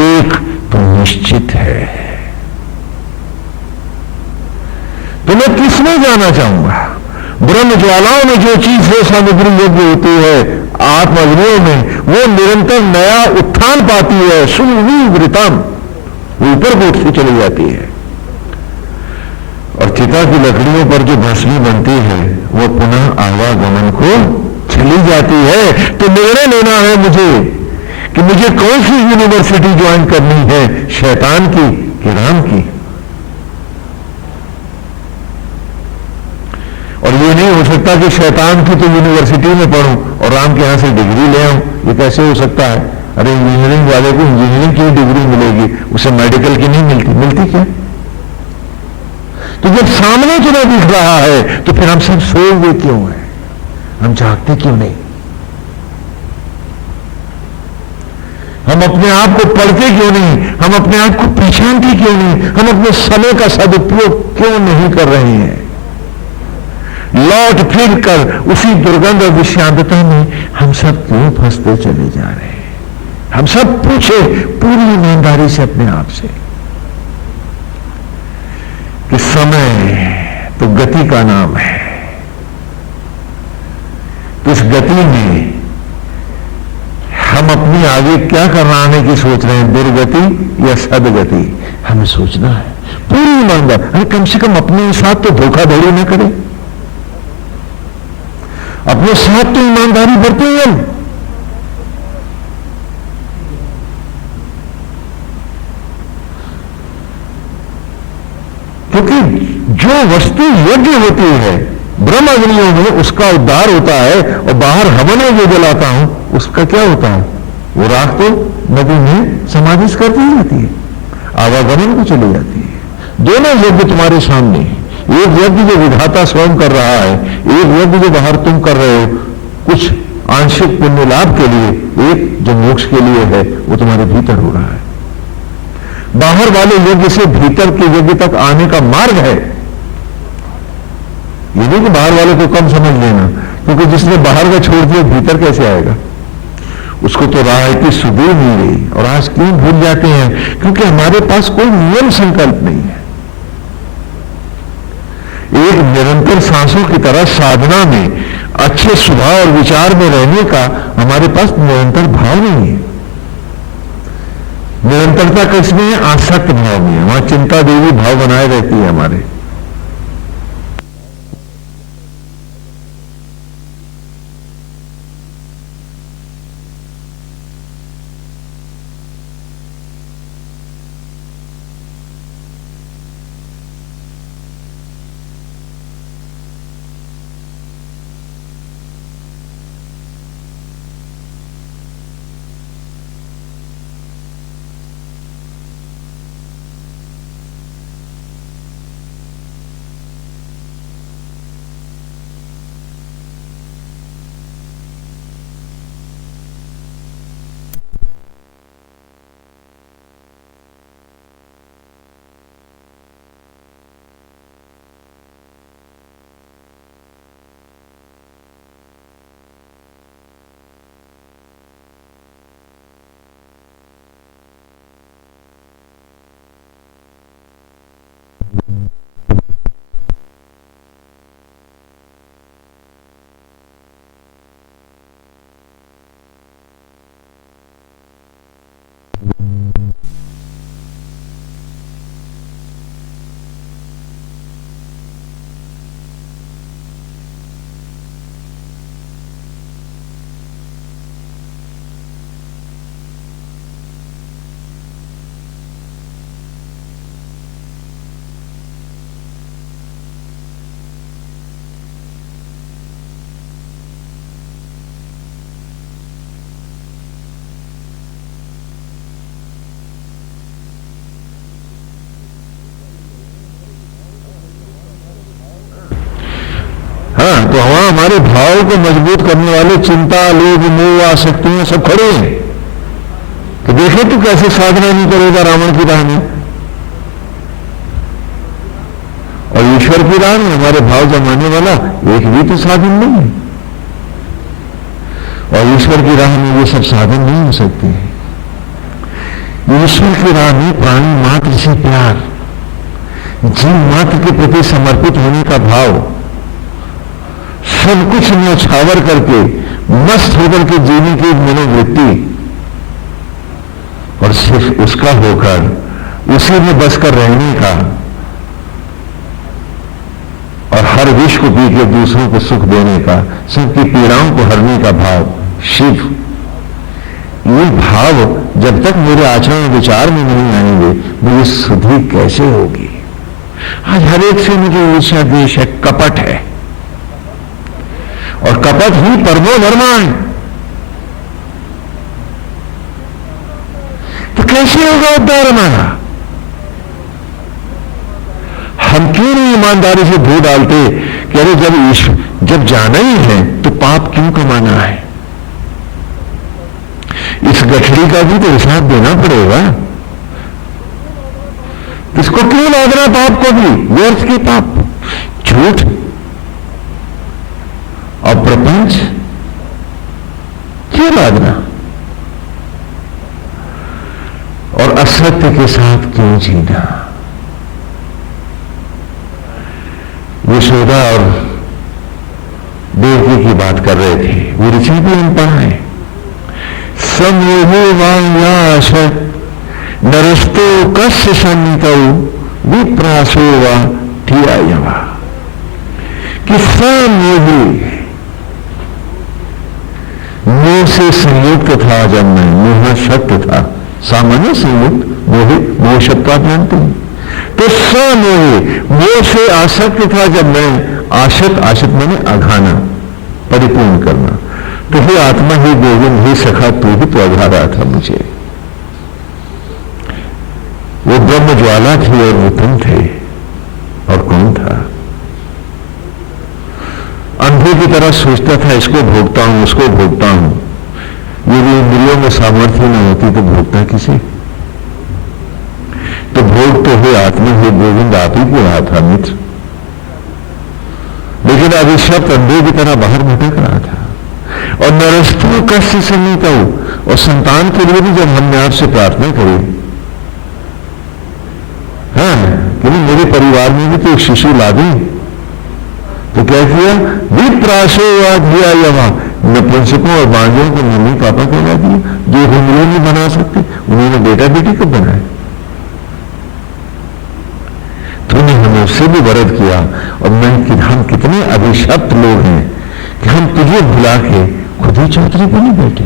एक तो निश्चित है। तो मैं किसमें जाना चाहूंगा? ब्रह्म ज्वालाओं में जो चीज है सामग्री योग्य होती है, आत्मअग्नियों में वो निरंतर नया उत्थान पाती है, सुविवृतम, ऊपर को उठती चली जाती है। और चिता की लकड़ियों पर जो भस्मी बनती है वो पुनः आवागमन को चली जाती है। तो निर्णय लेना है मुझे कि मुझे कौन सी यूनिवर्सिटी ज्वाइन करनी है, शैतान की कि राम की। और ये नहीं हो सकता कि शैतान की तो यूनिवर्सिटी में पढ़ूं और राम के यहां से डिग्री ले आऊं, ये कैसे हो सकता है? अरे इंजीनियरिंग वाले को इंजीनियरिंग की डिग्री मिलेगी, उसे मेडिकल की नहीं मिलती। मिलती क्या? तो जब सामने चुनाव दिख रहा है तो फिर हम सब सोए हुए क्यों हैं? हम जागते क्यों नहीं? हम अपने आप को पढ़ते क्यों नहीं? हम अपने आप को पहचानते क्यों नहीं? हम अपने समय का सदुपयोग क्यों नहीं कर रहे हैं? लौट फिर कर उसी दुर्गंध और विषांतता में हम सब क्यों फंसते चले जा रहे हैं? हम सब पूछे पूरी ईमानदारी से अपने आप से कि समय तो गति का नाम है, तो इस गति में हम अपनी आगे क्या कराने की सोच रहे हैं, दुर्गति या सदगति? हमें सोचना है पूरी ईमानदार। अरे कम से कम अपने साथ तो धोखाधड़ी न करें, अपने साथ तो ईमानदारी बरतें हम। क्योंकि जो वस्तु योग्य होती है ब्रह्म अग्नियों में, उसका उद्धार होता है, और बाहर हवनों जो जलाता हूं उसका क्या होता है? वो राख तो नदी में समाधिश कर दी जाती है, आवागमन को चली जाती है। दोनों यज्ञ तुम्हारे सामने है। एक यज्ञ जो विधाता स्वयं कर रहा है, एक यज्ञ जो बाहर तुम कर रहे हो कुछ आंशिक पुण्य लाभ के लिए, एक जो मोक्ष के लिए है वो तुम्हारे भीतर हो रहा है। बाहर वाले यज्ञ से भीतर के यज्ञ तक आने का मार्ग है। ये नहीं कि बाहर वाले को कम समझ लेना, क्योंकि जिसने बाहर का छोड़ दिया भीतर कैसे आएगा? उसको तो राह की सुदूर मिल गई। और आज क्यों भूल जाते हैं? क्योंकि हमारे पास कोई नियम संकल्प नहीं है। एक निरंतर सांसों की तरह साधना में, अच्छे स्वभाव और विचार में रहने का हमारे पास निरंतर भाव नहीं है। निरंतरता किसमें है? आसक्त भाव में है। वहां चिंता देवी भाव बनाए रहती है हमारे। तो वहां हमारे भाव को मजबूत करने वाले चिंता, लोभ, मोह, आसक्तियां सब खड़े हैं कि देखे तू कैसे साधना नहीं करेगा रावण की राह में। और ईश्वर की राह में हमारे भाव जमाने वाला एक भी तो साधन नहीं है। और ईश्वर की राह में ये सब साधन नहीं हो सकते हैं। ईश्वर की राह में प्राणी मात्र से प्यार, जीव मात्र के प्रति समर्पित होने का भाव, सब कुछ न्यौछावर करके मस्त होकर के जीने की मनोवृत्ति, और सिर्फ उसका होकर उसी में बसकर रहने का, और हर विष को पी के दूसरों को सुख देने का, सबकी पीड़ाओं को हरने का भाव, शिव। ये भाव जब तक मेरे आचरण विचार में नहीं आएंगे मुझे शुद्धि कैसे होगी? आज हर एक से मुझे ईर्ष्या, द्वेष है, कपट है, और कपट ही परमो धर्म है। तो कैसे होगा उद्धार हमारा? हम क्यों नहीं ईमानदारी से धो डालते कि अरे जब जाना ही है तो पाप क्यों कमाना है? इस गठड़ी का भी तो हिसाब देना पड़ेगा। इसको क्यों लादना पाप को भी? व्यर्थ के पाप, झूठ और प्रपंच क्यों लादना? और असत्य के साथ क्यों जीना? यशोदा और देवकी की बात कर रहे थे, वो ऋषि भी हम पढ़ाए। समूहो वांग्याश नरस्तो कस्य सन्नितौ विप्रासो वा ठियायवा, कि समूही मोह से संयुक्त था। जब मैं मोह शब्द था, सामान्य संयुक्त, मोह शब्द आप जानते हैं। तो समोहे, मोह से आसक्त था जब मैं, आशत मैंने अघाना, परिपूर्ण करना। तो हे आत्मा, हे गोविंद, हे सखा, तू ही तो अघा रहा था मुझे। वो ब्रह्म ज्वाला थी और वो तुम थे, और कौन था? अंधे की तरह सोचता था इसको भोगता हूं, उसको भोगता हूं। यदि इंद्रियों में सामर्थ्य न होती तो भोगता किसे? तो भोग तो हे आत्मा, हे गोविंद, आप ही को रहा था मित्र। लेकिन अब इस शब्द अंधे की तरह बाहर भटक रहा था। और नरस्तु कष्ट से नहीं था। और संतान के लिए भी जब हमने आपसे प्रार्थना करी, हाँ, कि मेरे परिवार में भी तो एक शिशु ला दी, तो क्या किया? विप्राशो दिया यमा, नपुंसकों और बांझों को मम्मी पापा कहला दिया, जो हिंदुओं नहीं बना सकते, उन्होंने बेटा बेटी कब बनाए? तूने हमें उससे भी वरद किया। और हम कितने अभिशप्त लोग हैं कि हम तुझे भुला के खुद ही चौधरी बने बैठे।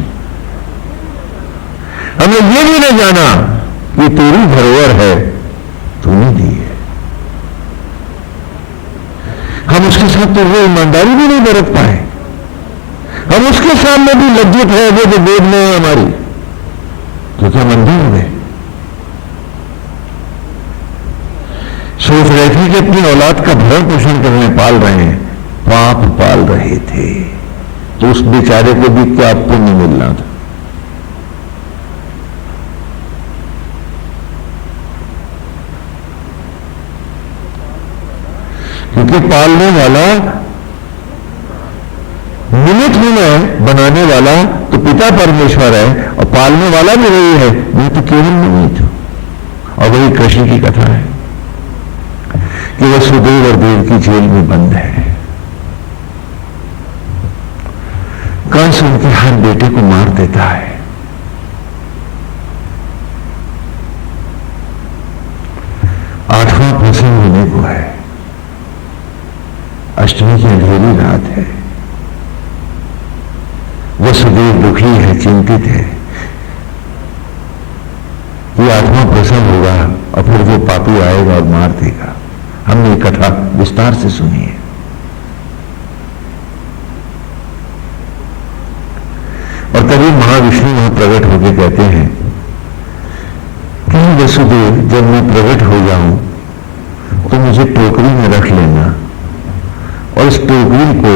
हमने ये भी न जाना कि तेरी धरोहर है, तूने दी है। हम उसके साथ तो वो ईमानदारी भी नहीं बरत पाए। हम उसके सामने भी लज्जित है, वो जो वेद में है हमारी, क्योंकि हम अंधे हो गए। सोच रहे थे कि अपनी औलाद का भरण पोषण करने पाल रहे हैं, पाप पाल रहे थे। तो उस बेचारे को भी क्या पुण्य मिलना था? क्योंकि पालने वाला निमित्त हूं मैं, बनाने वाला तो पिता परमेश्वर है, और पालने वाला भी वही है, मैं तो केवल निमित्त हूं। और वही कृष्ण की कथा है कि वसुदेव और देवकी जेल में बंद है। कंस उनके हर बेटे को मार देता है। आठवां प्रसंग होने को है, अष्टमी की अंधेरी रात है। वसुदेव दुखी है, चिंतित है। ये आठवां प्रसंग होगा और फिर वो पापी आएगा और मार देगा। हमने ये कथा विस्तार से सुनी है। और तभी महाविष्णु वहां प्रकट होकर कहते हैं कि वसुदेव, जब मैं प्रकट हो जाऊं तो मुझे टोकरी में रख लेना, और इस टोकरी को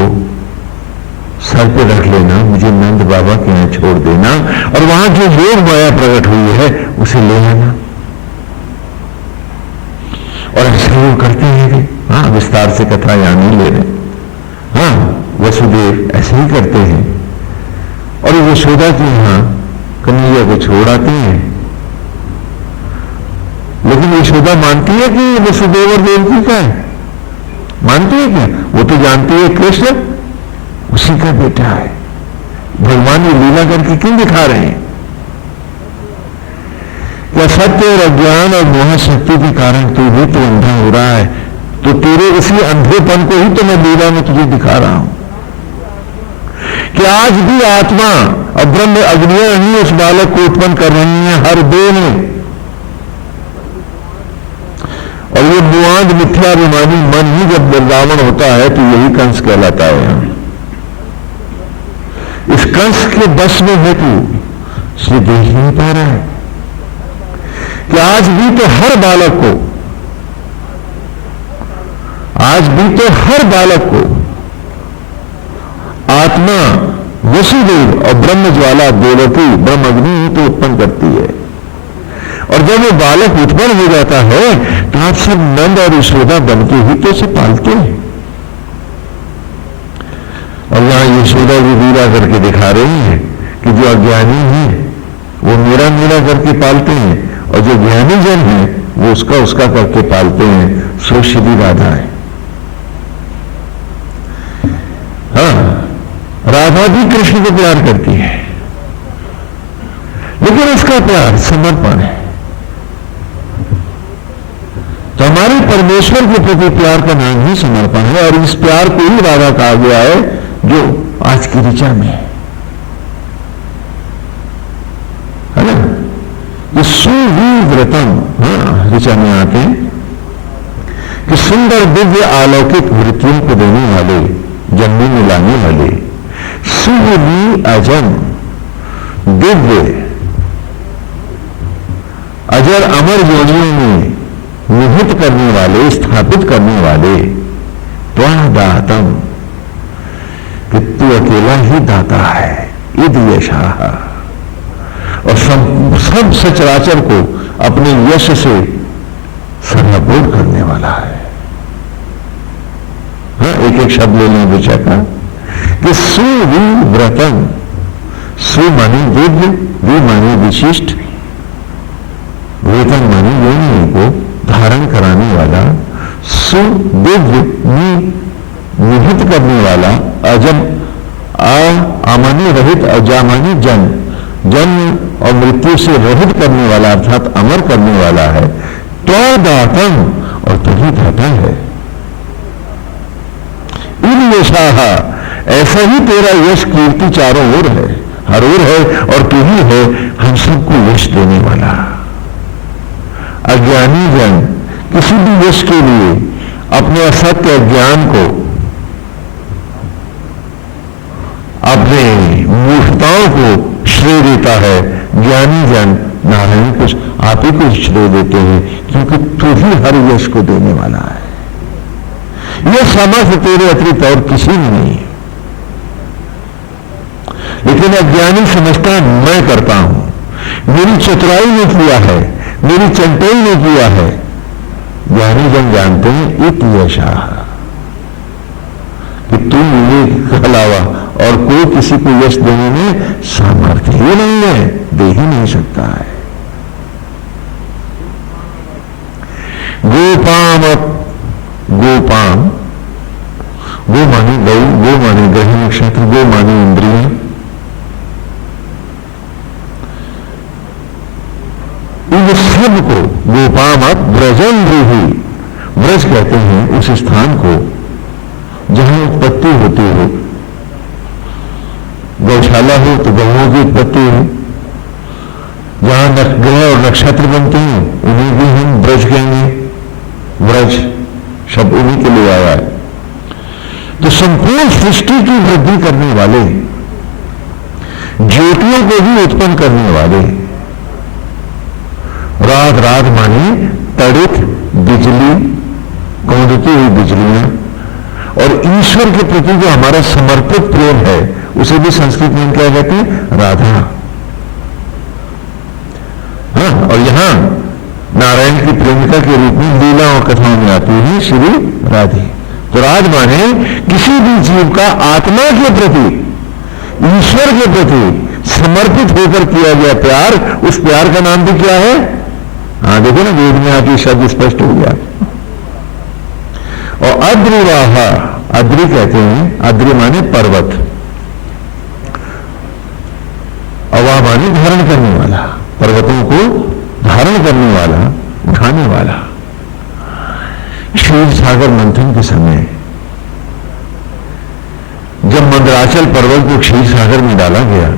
सर पे रख लेना, मुझे नंद बाबा के यहां छोड़ देना, और वहां जो योग माया प्रकट हुई है उसे ले आना। और ऐसा वो करते हैं। हाँ, विस्तार से कथा यहां नहीं ले रहे। हाँ, वसुदेव ऐसे ही करते हैं। और यशोदा के यहां कन्हैया को छोड़ आते हैं। लेकिन यशोदा मानती है कि वसुदेव और देवकी का है? मानती है क्या? वो तो जानती है कृष्ण उसी का बेटा है। भगवान ये लीला करके क्यों दिखा रहे हैं? क्या सत्य और अज्ञान और मोह शक्ति के कारण तू भी तो अंधा हो रहा है? तो तेरे इसी अंधेपन को ही तो मैं लीला में तुझे दिखा रहा हूं कि आज भी आत्मा और ब्रह्म अग्नियां ही उस बालक को उत्पन्न कर रही हैं हर दो में। और ये मुआद मिथ्याभिमानी मन ही जब वृंदावन होता है तो यही कंस कहलाता है। इस कंस के बस में है तू, इसलिए देख नहीं पा रहा है कि आज भी तो हर बालक को आत्मा वसुदेव और ब्रह्म ज्वाला देवकी ब्रह्म अग्नि ही तो उत्पन्न करती है। और जब वो बालक उत्पन्न हो जाता है तो आप सब नंद और यशोदा बनके ही तो उसे पालते हैं। और यहां यशोदा जी लीला करके दिखा रही है कि जो अज्ञानी है वो मेरा मेरा करके पालते हैं, और जो ज्ञानी जन है वो उसका करके पालते हैं। सो श्री राधा है। हाँ, राधा भी कृष्ण को प्यार करती है, लेकिन उसका प्यार समर्पण है। तो हमारे परमेश्वर के प्रति प्यार का नाम ही समर्पण है। और इस प्यार को ही राधा कहा गया है जो आज की ऋचा में है ना? ये सुव्रतम, हाँ, ऋचा में आते हैं कि सुंदर दिव्य अलौकिक वृत्तियों को देने वाले, जन्म में लाने वाले, सुवी अजम दिव्य अजर अमर योनियों में निहित करने वाले, स्थापित करने वाले, त्वादातम कि तू अकेला ही दाता है, इद यशाह, और सब सचराचर को अपने यश से सर्वपूर्ण करने वाला है। हाँ, एक एक शब्द ले लें विषय का कि सुव्रतम, सु माने दिव्य, वि माने विशिष्ट, वेतन माने योनियों को धारण कराने वाला, सुदिव्य निहित करने वाला, अजम आमानी रहित, अजामानी जन्म और मृत्यु से रहित करने वाला अर्थात अमर करने वाला है। त्वदातम, और तू ही दाता है। इन यशाह, ऐसा ही तेरा यश कीर्ति चारों ओर है, हर ओर है, और तू ही है हम सबको यश देने वाला। अज्ञानी जन किसी भी यश के लिए अपने असत्य ज्ञान को, अपने मूर्खताओं को श्रेय देता है। ज्ञानी जन नारायण को आप ही को श्रेय देते हैं, क्योंकि तू ही हर यश को देने वाला है। यह सामर्थ्य तेरे अतिरिक्त और किसी में नहीं है। लेकिन अज्ञानी समझता है मैं करता हूं, मेरी चतुराई ने किया है, मेरी चंटाई ने किया है। ज्ञानी जन जानते हैं इत यशाह कि तू मेरे के अलावा और कोई किसी को यश देने में सामर्थ्य ही नहीं है, दे ही नहीं सकता है। गोपाम, गोपाम, गो माने गौ, गो माने ग्रह नक्षत्र, गो माने इंद्रिय, इन सब को गोपाम ब्रजन रूही, ब्रज कहते हैं उस स्थान को जहां उत्पत्ति होती हो। गौशाला हो तो गौओं की उत्पत्ति हो, जहां ग्रह और नक्षत्र बनते हैं उन्हें भी हम ब्रज कहेंगे। ब्रज शब्द उन्हीं के लिए आया है। तो संपूर्ण सृष्टि की वृद्धि करने वाले, ज्योतियों को भी उत्पन्न करने वाले, रात रात माने तड़ित बिजली, कौंधती हुई बिजलियां, और ईश्वर के प्रति जो हमारा समर्पित प्रेम है उसे भी संस्कृत में क्या कहते हैं? राधा। हाँ, और यहां नारायण की प्रेमिका के रूप में लीला और कथाओं में आती है श्री राधे। तो राज माने किसी भी जीव का आत्मा के प्रति, ईश्वर के प्रति समर्पित होकर किया गया प्यार, उस प्यार का नाम भी क्या है? हाँ देखो ना, वेद में आके शब्द स्पष्ट हो गया। और अद्रिवाह, अद्रि कहते हैं, अद्रि माने पर्वत, अवा माने धारण करने वाला, पर्वतों को धारण करने वाला, उठाने वाला। क्षीर सागर मंथन के समय जब मंदराचल पर्वत को क्षीर सागर में डाला गया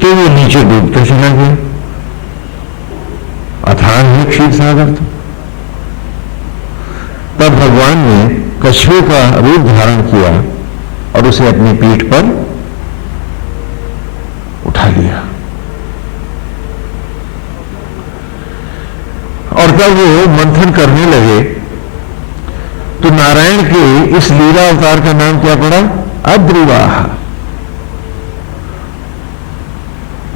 तो वो नीचे डूबता चला गया। अथान है क्षीर सागर। तो तब भगवान ने कछुए का रूप धारण किया और उसे अपनी पीठ पर उठा लिया, और तब वो मंथन करने लगे तो नारायण के इस लीला अवतार का नाम क्या पड़ा? अद्रिवाह।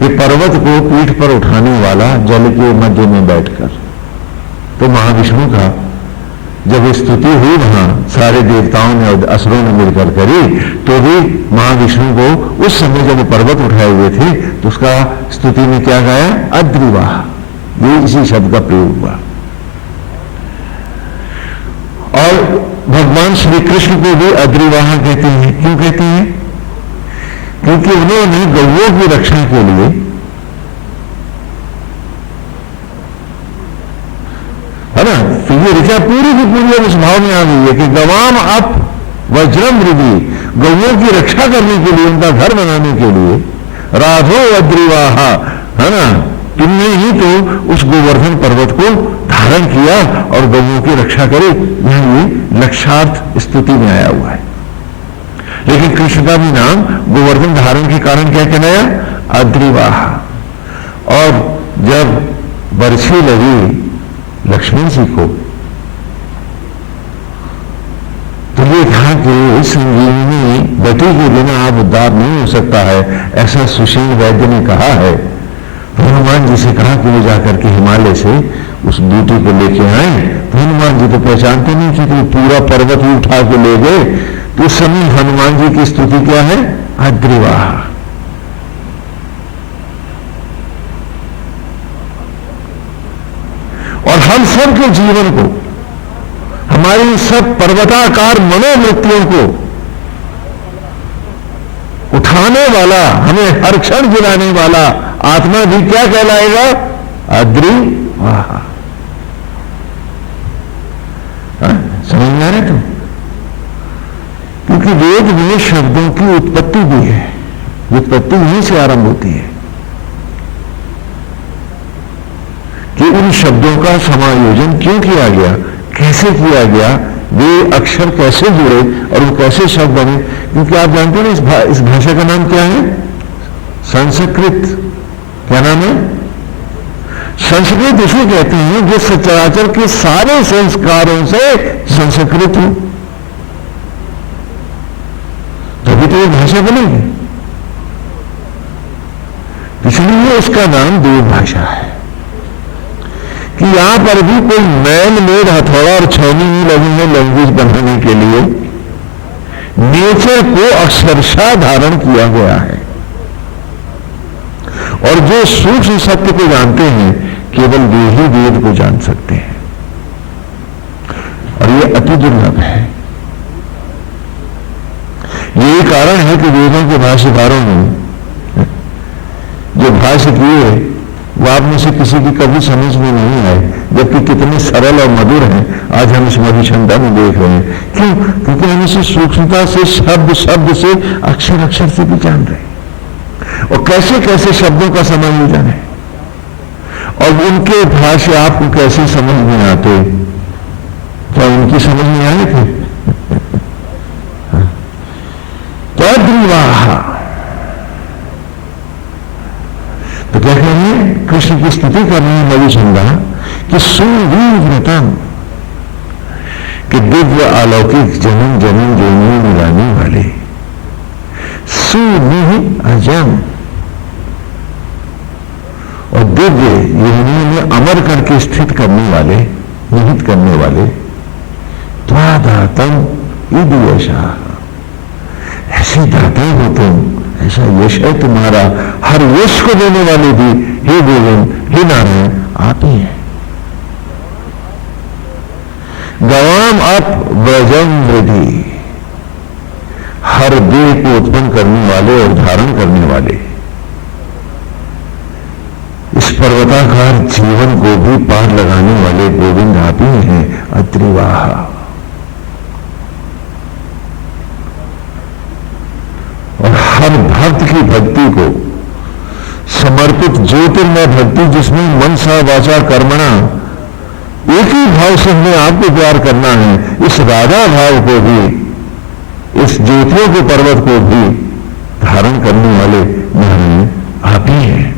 ये पर्वत को पीठ पर उठाने वाला, जल के मध्य में बैठकर। तो महाविष्णु का जब स्तुति हुई वहां सारे देवताओं ने और असुरों ने मिलकर करी, तो भी महाविष्णु को उस समय जब पर्वत उठाए हुए थे तो उसका स्तुति में क्या गाया? अद्रिवाह। ये इसी शब्द का प्रयोग हुआ। और भगवान श्री कृष्ण को भी अद्रिवाह कहते हैं। क्यों कहते हैं? क्योंकि उन्होंने गौओं की रक्षा के लिए है ना, तो ये ऋचा पूरी की पूरी उस भाव में आ गई है कि गवाम अप वज्रम हृदय, गौओं की रक्षा करने के लिए, उनका घर बनाने के लिए राधो अद्रिवाह, है ना, तुमने ही तो उस गोवर्धन पर्वत को धारण किया और गौओं की रक्षा करे। यहां ये लक्षार्थ स्तुति में आया हुआ है। लेकिन कृष्ण का भी नाम गोवर्धन धारण के कारण क्या कहलाया? अद्रिवाह। और जब बरछी लगी लक्ष्मण जी को तो ये कहा कि संजीवनी बटी के बिना आप उद्धार नहीं हो सकता है, ऐसा सुशील वैद्य ने कहा है। हनुमान जी से कहा कि वो जाकर के हिमालय से उस बूटी को लेके आए। तो हनुमान जी तो पहचानते नहीं कि तो पूरा पर्वत ही उठा के ले गए। तो उस समय हनुमान जी की स्तुति क्या है? अद्रिवाह। और हम सब के जीवन को, हमारी सब पर्वताकार मनोवृत्तियों को उठाने वाला, हमें हर क्षण गिराने वाला आत्मा भी क्या कहलाएगा? अद्रिवाह। समझ में आ रहे तुम? क्योंकि वेद में शब्दों की उत्पत्ति भी है, उत्पत्ति यहीं से आरंभ होती है कि उन शब्दों का समायोजन क्यों किया गया, कैसे किया गया, वे अक्षर कैसे जुड़े और वो कैसे शब्द बने। क्योंकि आप जानते हैं ना इस भाषा का नाम क्या है? संस्कृत। क्या नाम है? संस्कृत उसे कहते हैं जो सचराचर के सारे संस्कारों से संस्कृत हो, तभी तो ये भाषा बनेगी। इसलिए उसका नाम देव भाषा है कि यहां पर भी कोई मैन मेड हथौड़ा और छौनी नहीं लगी है लैंग्वेज बनाने के लिए। नेचर को अक्षरशः धारण किया गया है। और जो सूक्ष्म सत्य को जानते हैं केवल वे ही वेद को जान सकते हैं, और ये अति दुर्लभ है। यही कारण है कि वेदों के भाष्यकारों ने जो भाष्य किए वो आप में से किसी की कभी समझ में नहीं आए, जबकि कितने सरल और मधुर हैं। आज हम इस मधुछंदा में देख रहे हैं। क्यों? क्योंकि हम इसे सूक्ष्मता से, शब्द शब्द से, अक्षर अक्षर से भी जान रहे हैं, और कैसे कैसे शब्दों का समायोजन है, और उनके भाष्य आपको कैसे समझ में आते। क्या उनकी समझ में आए थे? तो अद्रिवाह। तो क्या कहेंगे? कृष्ण की स्तुति करनी है मधुछंदा कि सुवीरतम, कि दिव्य अलौकिक जन्म जन्म जोनी मिलाने वाले, सुनिह अजम, और दिव्य योनि में अमर करके स्थित करने वाले, निहित करने वाले, त्वादातम इदुयशा, ऐसे दाता हो तुम, ऐसा यश है तुम्हारा। हर यश को देने वाले भी हे गोविंद, हे नारायण, आप ही हैं। गवाम अप व्रजम वृद्धि, हर देह को उत्पन्न करने वाले और धारण करने वाले, इस पर्वताकार जीवन को भी पार लगाने वाले गोविंद आप ही हैं। अद्रिवाह। और हर भक्त की भक्ति को समर्पित ज्योतिर्मय भक्ति, जिसमें मन सा वाचा कर्मणा एक ही भाव से हमें आपको प्यार करना है, इस राधा भाव को भी, इस ज्योतियों के पर्वत को भी धारण करने वाले नारायण आप ही हैं।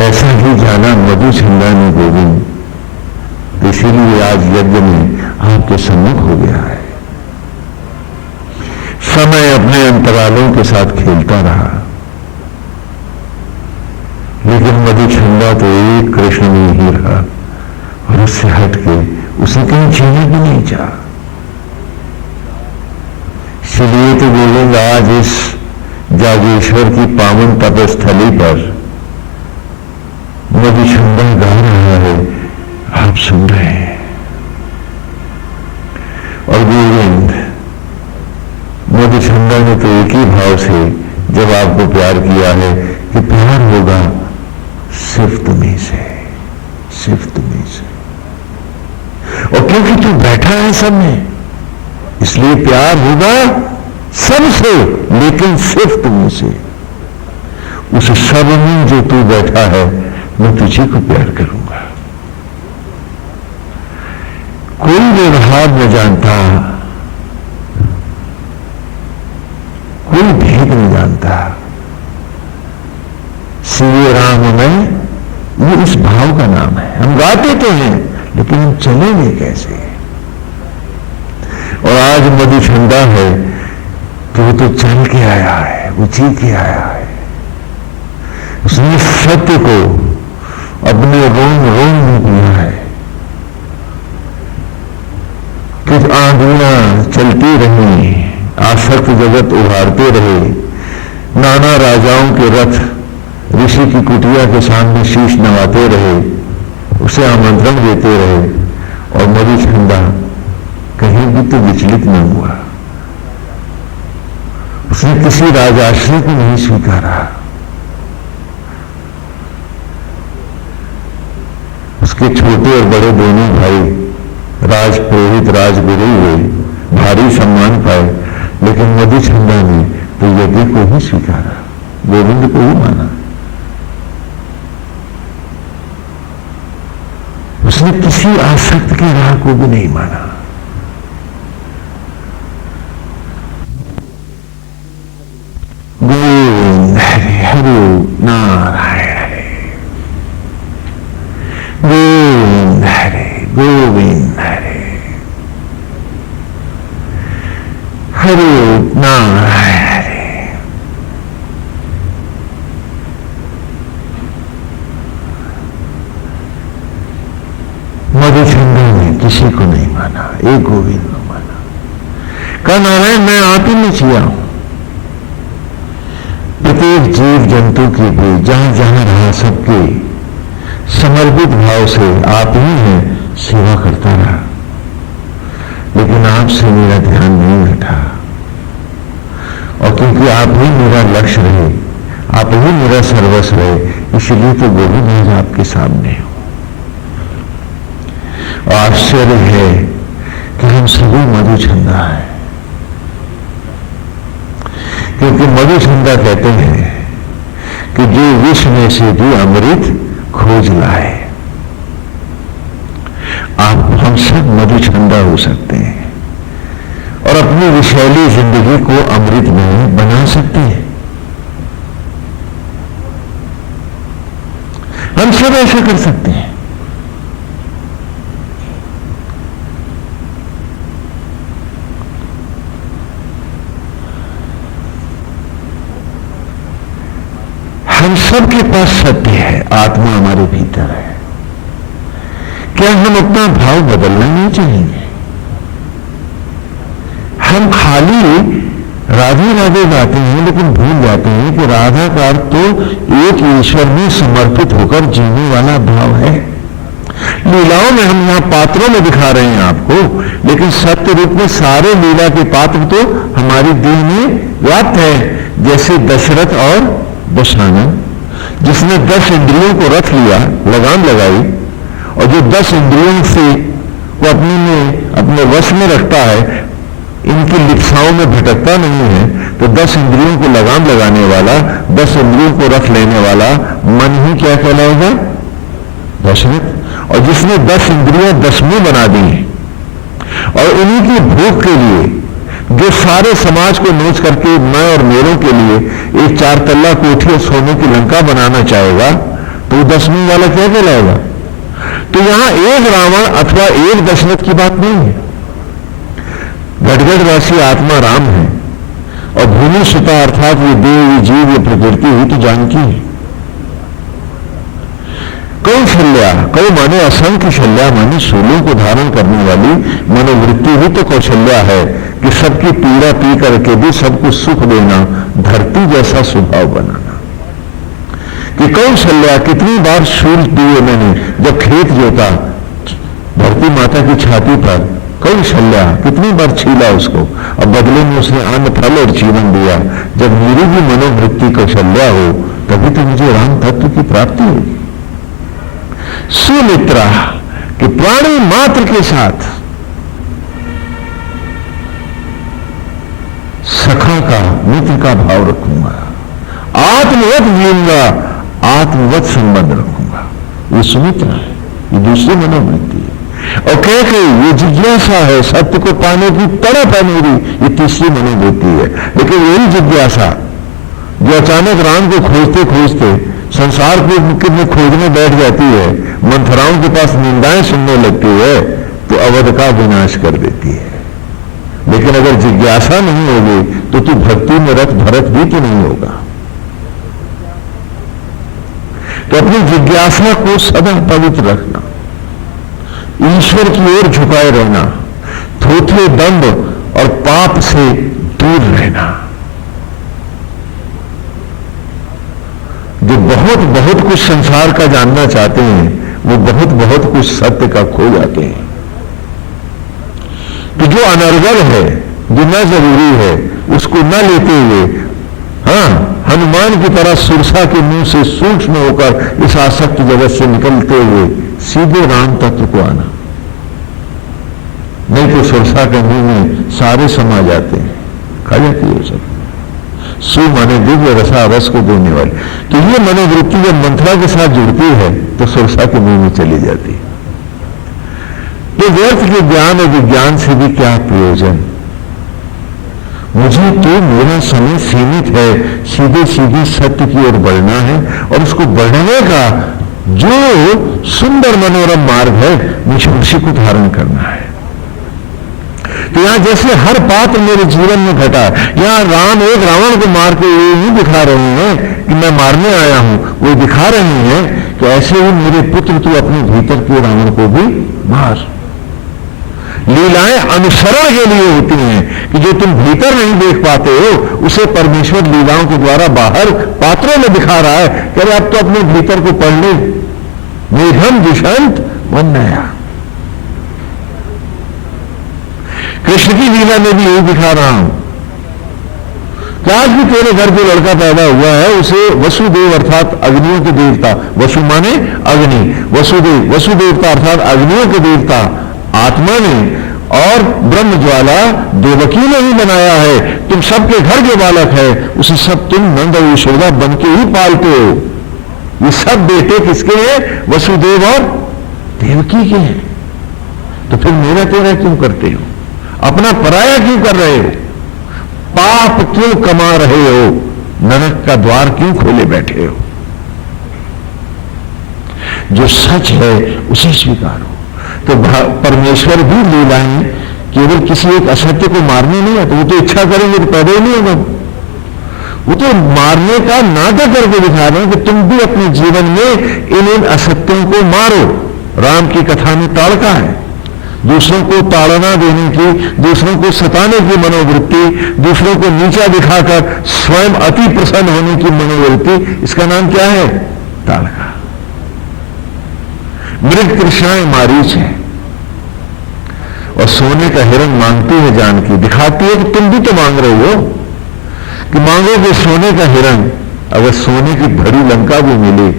ऐसा ही जाना मधुछंदा ने गोविंद, इसीलिए आज यज्ञ में आपके सम्मुख हो गया है। समय अपने अंतरालों के साथ खेलता रहा, लेकिन मधुछंदा तो एक कृष्ण में ही रहा, और उससे हटके उसे कहीं छीने भी नहीं चाहा। इसलिए तो गोविंद आज इस जागेश्वर की पावन तपस्थली पर मधुछंदा गा रहा है, आप सुन रहे हैं। और गोविंद मधुछंदा ने तो एक ही भाव से जब आपको प्यार किया है कि प्यार होगा सिर्फ तुम्हीं से, सिर्फ तुम्हीं से। और क्योंकि तू बैठा है सब में, इसलिए प्यार होगा सबसे, लेकिन सिर्फ तुम्हीं से। उस सब में जो तू बैठा है मैं तुझे को प्यार करूंगा। कोई व्यवहार न जानता, कोई भेद न जानता, श्री राम में ये इस भाव का नाम है। हम गाते तो हैं लेकिन हम चलेंगे कैसे? और आज मधुचंदा है तो वो तो चल के आया है, वो जी के आया है। उसने सत्य को अपने रोम रोम में दिया है। कुछ आंधियां चलती रही, आसक्त जगत उभारते रहे, नाना राजाओं के रथ ऋषि की कुटिया के सामने शीश नवाते रहे, उसे आमंत्रण देते रहे, और मधुचंदा कहीं भी तो विचलित न हुआ। उसने किसी राजाश्रय को नहीं स्वीकारा। उसके छोटे और बड़े दोनों भाई राज प्रेरित राजगुरु हुए, भारी सम्मान पाए, लेकिन मधुचंदा ने तो यज्ञ को ही स्वीकारा, गोविंद को ही माना। उसने किसी आसक्त के राह को भी नहीं माना। गोविंद हरे हरे नारायण हरे, गोविंद हरे गोविंद हरे हरे नारायण हरे। मधुचंदा ने किसी को नहीं माना, एक गोविंद को माना। कहा नारायण मैं आप ही में छिया हूं। प्रत्येक जीव जंतु की भी जहां जहां रहा सबके समर्पित भाव से आप ही हैं सेवा करता रहा, लेकिन आपसे मेरा ध्यान नहीं हटा। और क्योंकि आप ही मेरा लक्ष्य रहे, आप ही मेरा सर्वस्व रहे, इसलिए तो गोविंद आज आपके सामने हो। और आश्चर्य है कि हम सभी मधुचंदा हैं, क्योंकि मधुचंदा कहते हैं कि जो विष में से भी अमृत खोज लाए। आप हम सब मधुचंदा हो सकते हैं और अपनी विषैली जिंदगी को अमृत में बना सकते हैं। हम सब ऐसा कर सकते हैं। हम सबके पास सत्य है, आत्मा हमारे भीतर है। क्या हम अपना भाव बदलना नहीं चाहेंगे? हम खाली राधे राधे गाते हैं, लेकिन भूल जाते हैं कि राधा का अर्थ तो एक ईश्वर में समर्पित होकर जीने वाला भाव है। लीलाओं में हम यहां पात्रों में दिखा रहे हैं आपको, लेकिन सत्य रूप में सारे लीला के पात्र तो हमारी देह में व्याप्त है। जैसे दशरथ और दशानन, जिसने 10 इंद्रियों को रख लिया, लगाम लगाई, और जो 10 इंद्रियों से वो अपने वश में रखता है, इनकी लिप्साओं में भटकता नहीं है, तो 10 इंद्रियों को लगाम लगाने वाला, 10 इंद्रियों को रख लेने वाला मन ही क्या कहलाएगा? दशरथ। और जिसने 10 इंद्रियां 10 में बना दी, और इन्हीं की भूख के लिए जो सारे समाज को नोच करके मैं और मेरों के लिए एक 4 तल्ला कोठी और सोने की लंका बनाना चाहेगा, तो वो 10वीं वाला क्या कहलाएगा? तो यहां एक रावण अथवा एक दशरथ की बात नहीं है। गढ़गढ़वासी आत्मा राम है, और भूमि सुता अर्थात ये देव, ये जीव, ये प्रकृति हुई तो जानकी है। कई शल्या, कई माने असंख्य शल्या, माने शूलों को धारण करने वाली मनोवृत्ति ही तो कौशल्या है कि सबकी पीड़ा पी करके भी सबको सुख देना, धरती जैसा स्वभाव बनाना। कि कौशल्या कितनी बार शूल दिए मैंने, जब खेत जोता धरती माता की छाती पर, कौशल्या कितनी बार छीला उसको, और बदले में उसने अन्न फल और जीवन दिया। जब मेरी भी मनोवृत्ति कौशल्या हो, तभी तो मुझे राम तत्व की प्राप्ति होगी। सुमित्रा कि प्राणी मात्र के साथ सखा का, मित्र का भाव रखूंगा, आत्मवत जीऊंगा, आत्मवत संबंध रखूंगा। ये सुमित्रा है, ये दूसरी मनोवृत्ति है। और कह के ये जिज्ञासा है, सत्य को पाने की तड़प है मेरी, ये तीसरी मनोवृत्ति है। लेकिन यही जिज्ञासा जो अचानक राम को खोजते खोजते संसार को में खोजने बैठ जाती है, मंथराओं के पास निंदाएं सुनने लगती है, तो अवध का विनाश कर देती है। लेकिन अगर जिज्ञासा नहीं होगी तो तू भक्ति में रत भरत भी तो नहीं होगा। तो अपनी जिज्ञासा को सदा पवित्र रखना, ईश्वर की ओर झुकाए रहना, थोथे दंभ और पाप से दूर रहना। जो बहुत बहुत कुछ संसार का जानना चाहते हैं वो बहुत बहुत कुछ सत्य का खो जाते हैं। तो जो अनर्गल है, जो न जरूरी है, उसको न लेते हुए, हाँ, हनुमान की तरह सुरसा के मुंह से सूक्ष्म होकर इस आसक्त जगत से निकलते हुए सीधे राम तत्व को आना। नहीं तो सुरसा के मुंह में सारे समा जाते हैं, खा जाती है सब। सु माने दिव्य रसा, रस को देने वाले। तो ये मनोवृत्ति जब मंथरा के साथ जुड़ती है तो सुरसा के मुंह में चली जाती है। तो व्यर्थ के ज्ञान और विज्ञान से भी क्या प्रयोजन? मुझे तो मेरा समय सीमित है, सीधे सीधे सत्य की ओर बढ़ना है, और उसको बढ़ने का जो सुंदर मनोरम मार्ग है मुझे उसी को धारण करना है। तो यहां जैसे हर पात्र मेरे जीवन में घटा, यहां राम एक रावण को मार के ये नहीं दिखा रहे हैं कि मैं मारने आया हूं, वो दिखा रहे हैं कि ऐसे ही मेरे पुत्र तू अपने भीतर के रावण को भी मार। लीलाएं अनुसरण के लिए होती हैं कि जो तुम भीतर नहीं देख पाते हो उसे परमेश्वर लीलाओं के द्वारा बाहर पात्रों में दिखा रहा है। कह रहे अब तो अपने भीतर को पढ़ ले, मेघम दुष्यंत वन्नया। कृष्ण की लीला में भी यही दिखा रहा हूं कि आज भी तेरे घर जो लड़का पैदा हुआ है उसे वसुदेव अर्थात अग्नियों के देवता, वसु माने अग्नि, वसुदेव वसुदेवता अर्थात अग्नियों के देवता आत्मा ने और ब्रह्म ज्वाला देवकी ने ही बनाया है। तुम सबके घर के बालक है, उसे सब तुम नंद और यशोदा बन के ही पालते हो। ये सब बेटे किसके हैं? वसुदेव और देवकी के हैं। तो फिर मेरा तेरा क्यों करते हो? अपना पराया क्यों कर रहे हो? पाप क्यों कमा रहे हो? नरक का द्वार क्यों खोले बैठे हो? जो सच है उसे स्वीकारो। तो परमेश्वर भी लीलाएं केवल किसी एक असत्य को मारने नहीं आते, वो तो इच्छा करेंगे तो पैदा ही नहीं होगा। वो तो मारने का नाटक करके दिखा रहे हैं कि तुम भी अपने जीवन में इन असत्यों को मारो। राम की कथा में ताड़का है, दूसरों को ताड़ना देने की, दूसरों को सताने की मनोवृत्ति, दूसरों को नीचा दिखाकर स्वयं अति प्रसन्न होने की मनोवृत्ति, इसका नाम क्या है? ताड़का। मृग तृष्णाएं मारीच है और सोने का हिरण मांगती है जानकी, दिखाती है कि तुम भी तो मांग रहे हो कि मांगोगे सोने का हिरण। अगर सोने की भरी लंका भी मिली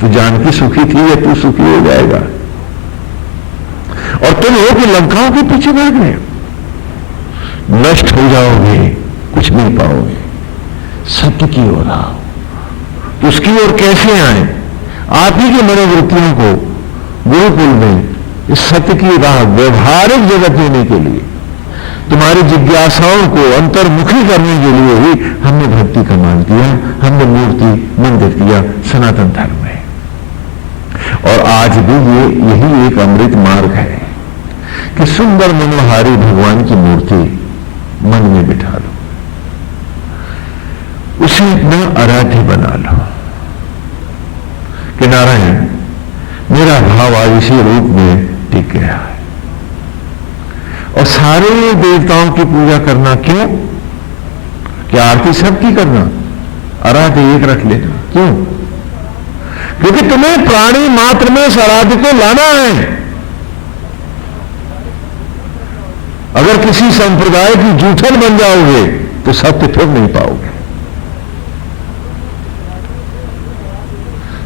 तो जानकी सुखी थी या तू सुखी हो जाएगा। और तुम हो कि लंकाओं के पीछे भाग रहे हो, नष्ट हो जाओगे, कुछ नहीं पाओगे। सत्य की ओर आओ। तो उसकी ओर कैसे आए? आप ही की मनोवृत्तियों को गुरुकुल में इस सत्य की राह व्यवहारिक जगत देने के लिए, तुम्हारी जिज्ञासाओं को अंतर्मुखी करने के लिए ही हमने भक्ति का मान दिया, हमने मूर्ति मंदिर दिया सनातन धर्म में। और आज भी यही एक अमृत मार्ग है कि सुंदर मनोहारी भगवान की मूर्ति मन में बिठा लो, उसे अपना आराध्य बना लो कि नारायण मेरा भाव आज इसी रूप में टिक गया है। और सारे देवताओं की पूजा करना क्यों? क्या आरती सबकी करना? आराध्य एक रख लेना। क्यों? क्योंकि तुम्हें प्राणी मात्र में इस आराध्य को लाना है। अगर किसी संप्रदाय की जूठन बन जाओगे तो सत्य फिर नहीं पाओगे।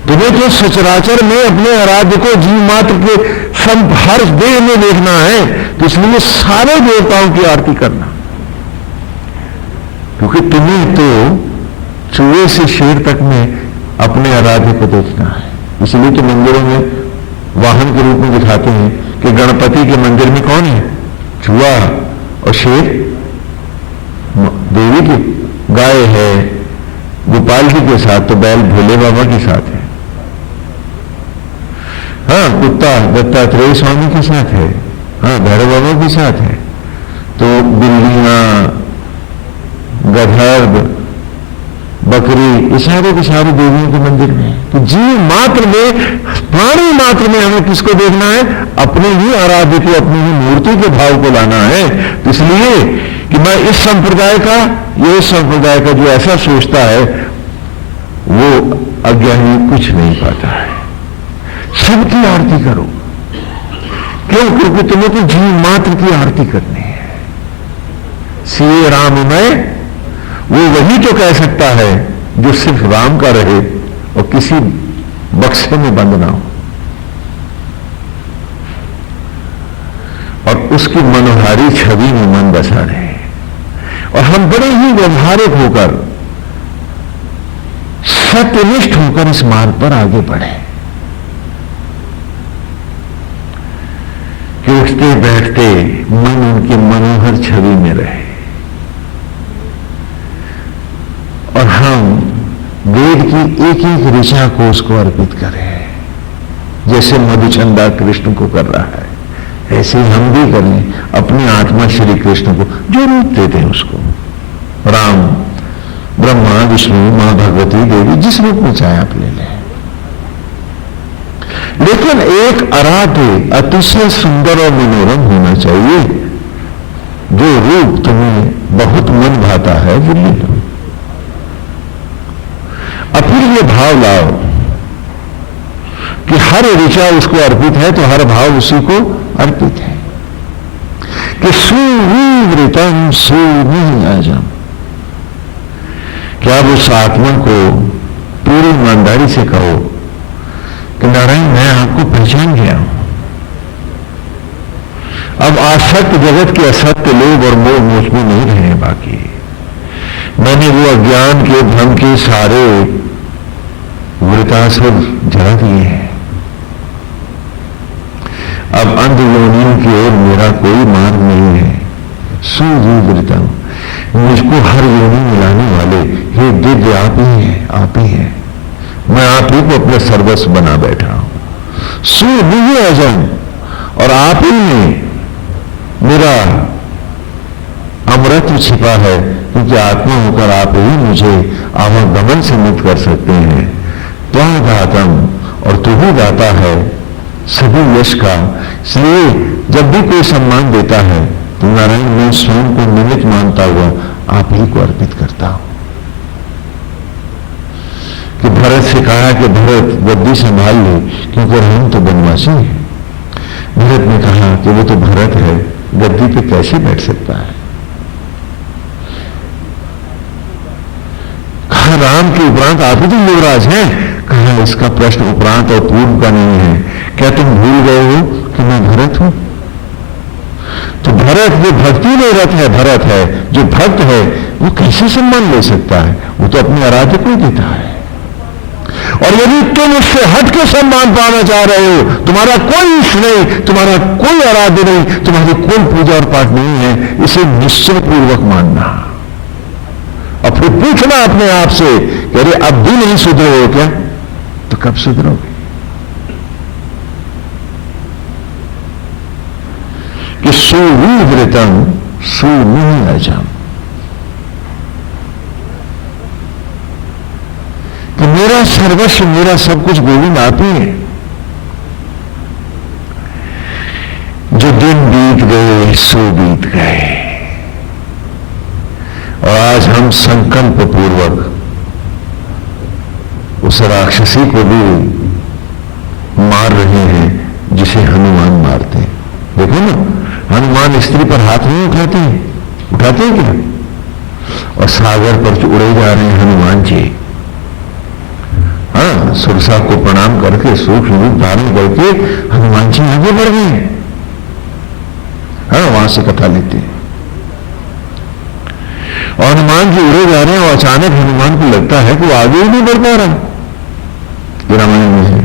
तुम्हें तो सचराचर में अपने आराध्य को जीव मात्र के हर देह में देखना है, तो इसलिए सारे देवताओं की आरती करना। क्योंकि तुम्हें तो चूहे से शेर तक में अपने आराध्य को देखना है। इसलिए तो मंदिरों में वाहन के रूप में दिखाते हैं कि गणपति के मंदिर में कौन है? चूहा और शेर देवी की, गाय है गोपाल जी के साथ, तो बैल भोले बाबा के साथ है। हाँ, कुत्ता दत्तात्रेय स्वामी के साथ है, हाँ भैरव बाबा के साथ है। तो बिल्लियां, गधर्व, बकरी, ये सारे के सारे देवियों के मंदिर में। तो जीव मात्र में, प्राणी मात्र में हमें किसको देखना है? अपने ही आराध्य को, अपनी ही मूर्ति के भाव को लाना है। तो इसलिए कि मैं इस संप्रदाय का, ये संप्रदाय का जो ऐसा सोचता है वो अज्ञानी कुछ नहीं पाता है। सबकी आरती करो। क्यों? क्योंकि तुम्हें तो जीव मात्र की आरती करनी है। सीए राम में वो वही तो कह सकता है जो सिर्फ राम का रहे और किसी बक्से में बंद ना हो, और उसकी मनोहारी छवि में मन बसा रहे। और हम बड़े ही व्यवहारिक होकर, सत्यनिष्ठ होकर इस मार्ग पर आगे बढ़े कि उठते बैठते मन उनकी मनोहर छवि में रहे। और हम वेद की एक एक ऋचा को उसको अर्पित करें, जैसे मधुचंदा कृष्ण को कर रहा है, ऐसे ही हम भी करें अपनी आत्मा श्री कृष्ण को, जो रूप देते हैं उसको। राम, ब्रह्मा, विष्णु, मां भगवती देवी, जिस रूप में चाहे आप ले लें। लेकिन एक आराध्य अतिशय सुंदर और मनोरम होना चाहिए। जो रूप तुम्हें बहुत मन भाता है वो ले लो। अब फिर ये भाव लाओ कि हर ऋचा उसको अर्पित है, तो हर भाव उसी को अर्पित है कि सुविवृतम सुनियाजम। क्या आप उस आत्मा को पूरी ईमानदारी से कहो कि नारायण, मैं आपको पहचान गया हूं। अब आसक्त जगत के असत्य लोग और मोह मुझ में नहीं रहे बाकी। मैंने वो अज्ञान के, भ्रम के सारे वृतासुर जला दिए हैं। अब अंध योनियों की ओर मेरा कोई मार्ग नहीं है। सुविवृतम, मुझको हर योनि मिलाने वाले हे दिव्य आप ही हैं, आप ही हैं। मैं आप ही को अपना सर्वस्व बना बैठा हूं। सुविवृतम, और आप ही में मेरा अमृत छिपा है, क्योंकि आत्मा होकर आप ही मुझे आवागमन से मुक्त कर सकते हैं। त्वं दातम, और तू ही दाता है सभी यश का। इसलिए जब भी कोई सम्मान देता है तो नारायण, मैं स्वयं को निमित्त मानता हुआ आप ही को अर्पित करता हूं। कि भरत से कहा कि भरत गद्दी संभाल ले, क्योंकि हम तो बनवासी हैं। भरत ने कहा कि वो तो भरत है, गद्दी पे कैसे बैठ सकता है। कहा राम के उपरांत आप ही तो युवराज हैं। कहा इसका प्रश्न उपरांत और पूर्व का नहीं है। क्या तुम भूल गए हो कि मैं भरत हूं? तो भरत जो भक्ति में रत है, भरत है जो भक्त है, वो कैसे सम्मान ले सकता है? वो तो अपने आराध्य को देता है। और यदि तुम उससे हट के सम्मान पाना चाह रहे हो, तुम्हारा कोई इष्ट नहीं, तुम्हारा कोई आराध्य नहीं, तुम्हारी कोई पूजा और पाठ नहीं है, इसे निश्चय पूर्वक मानना। और फिर पूछना अपने आप से कि अरे अब भी नहीं सुधरे हो क्या? तो कब सुधरोगे? कि सुविवृतम सुनियाजम, कि मेरा सर्वस्व, मेरा सब कुछ गोविंद आप ही है। जो दिन बीत गए सो बीत गए, और आज हम संकल्प पूर्वक उस राक्षसी को भी मार रहे हैं जिसे हनुमान मारते हैं। देखो ना, हनुमान स्त्री पर हाथ नहीं उठाते हैं, उठाते हैं क्या? और सागर पर उड़े जा रहे हैं हनुमान जी। हाँ, सुरसा को प्रणाम करके सूक्ष्म रूप धारण करके हनुमान जी आगे बढ़ गए हैं। हाँ, वहां से कथा लेते हैं। और हनुमान जी उड़े जा रहे हैं और अचानक हनुमान को लगता है कि वो आगे ही नहीं बढ़ पा रहा। ये रामायण में है।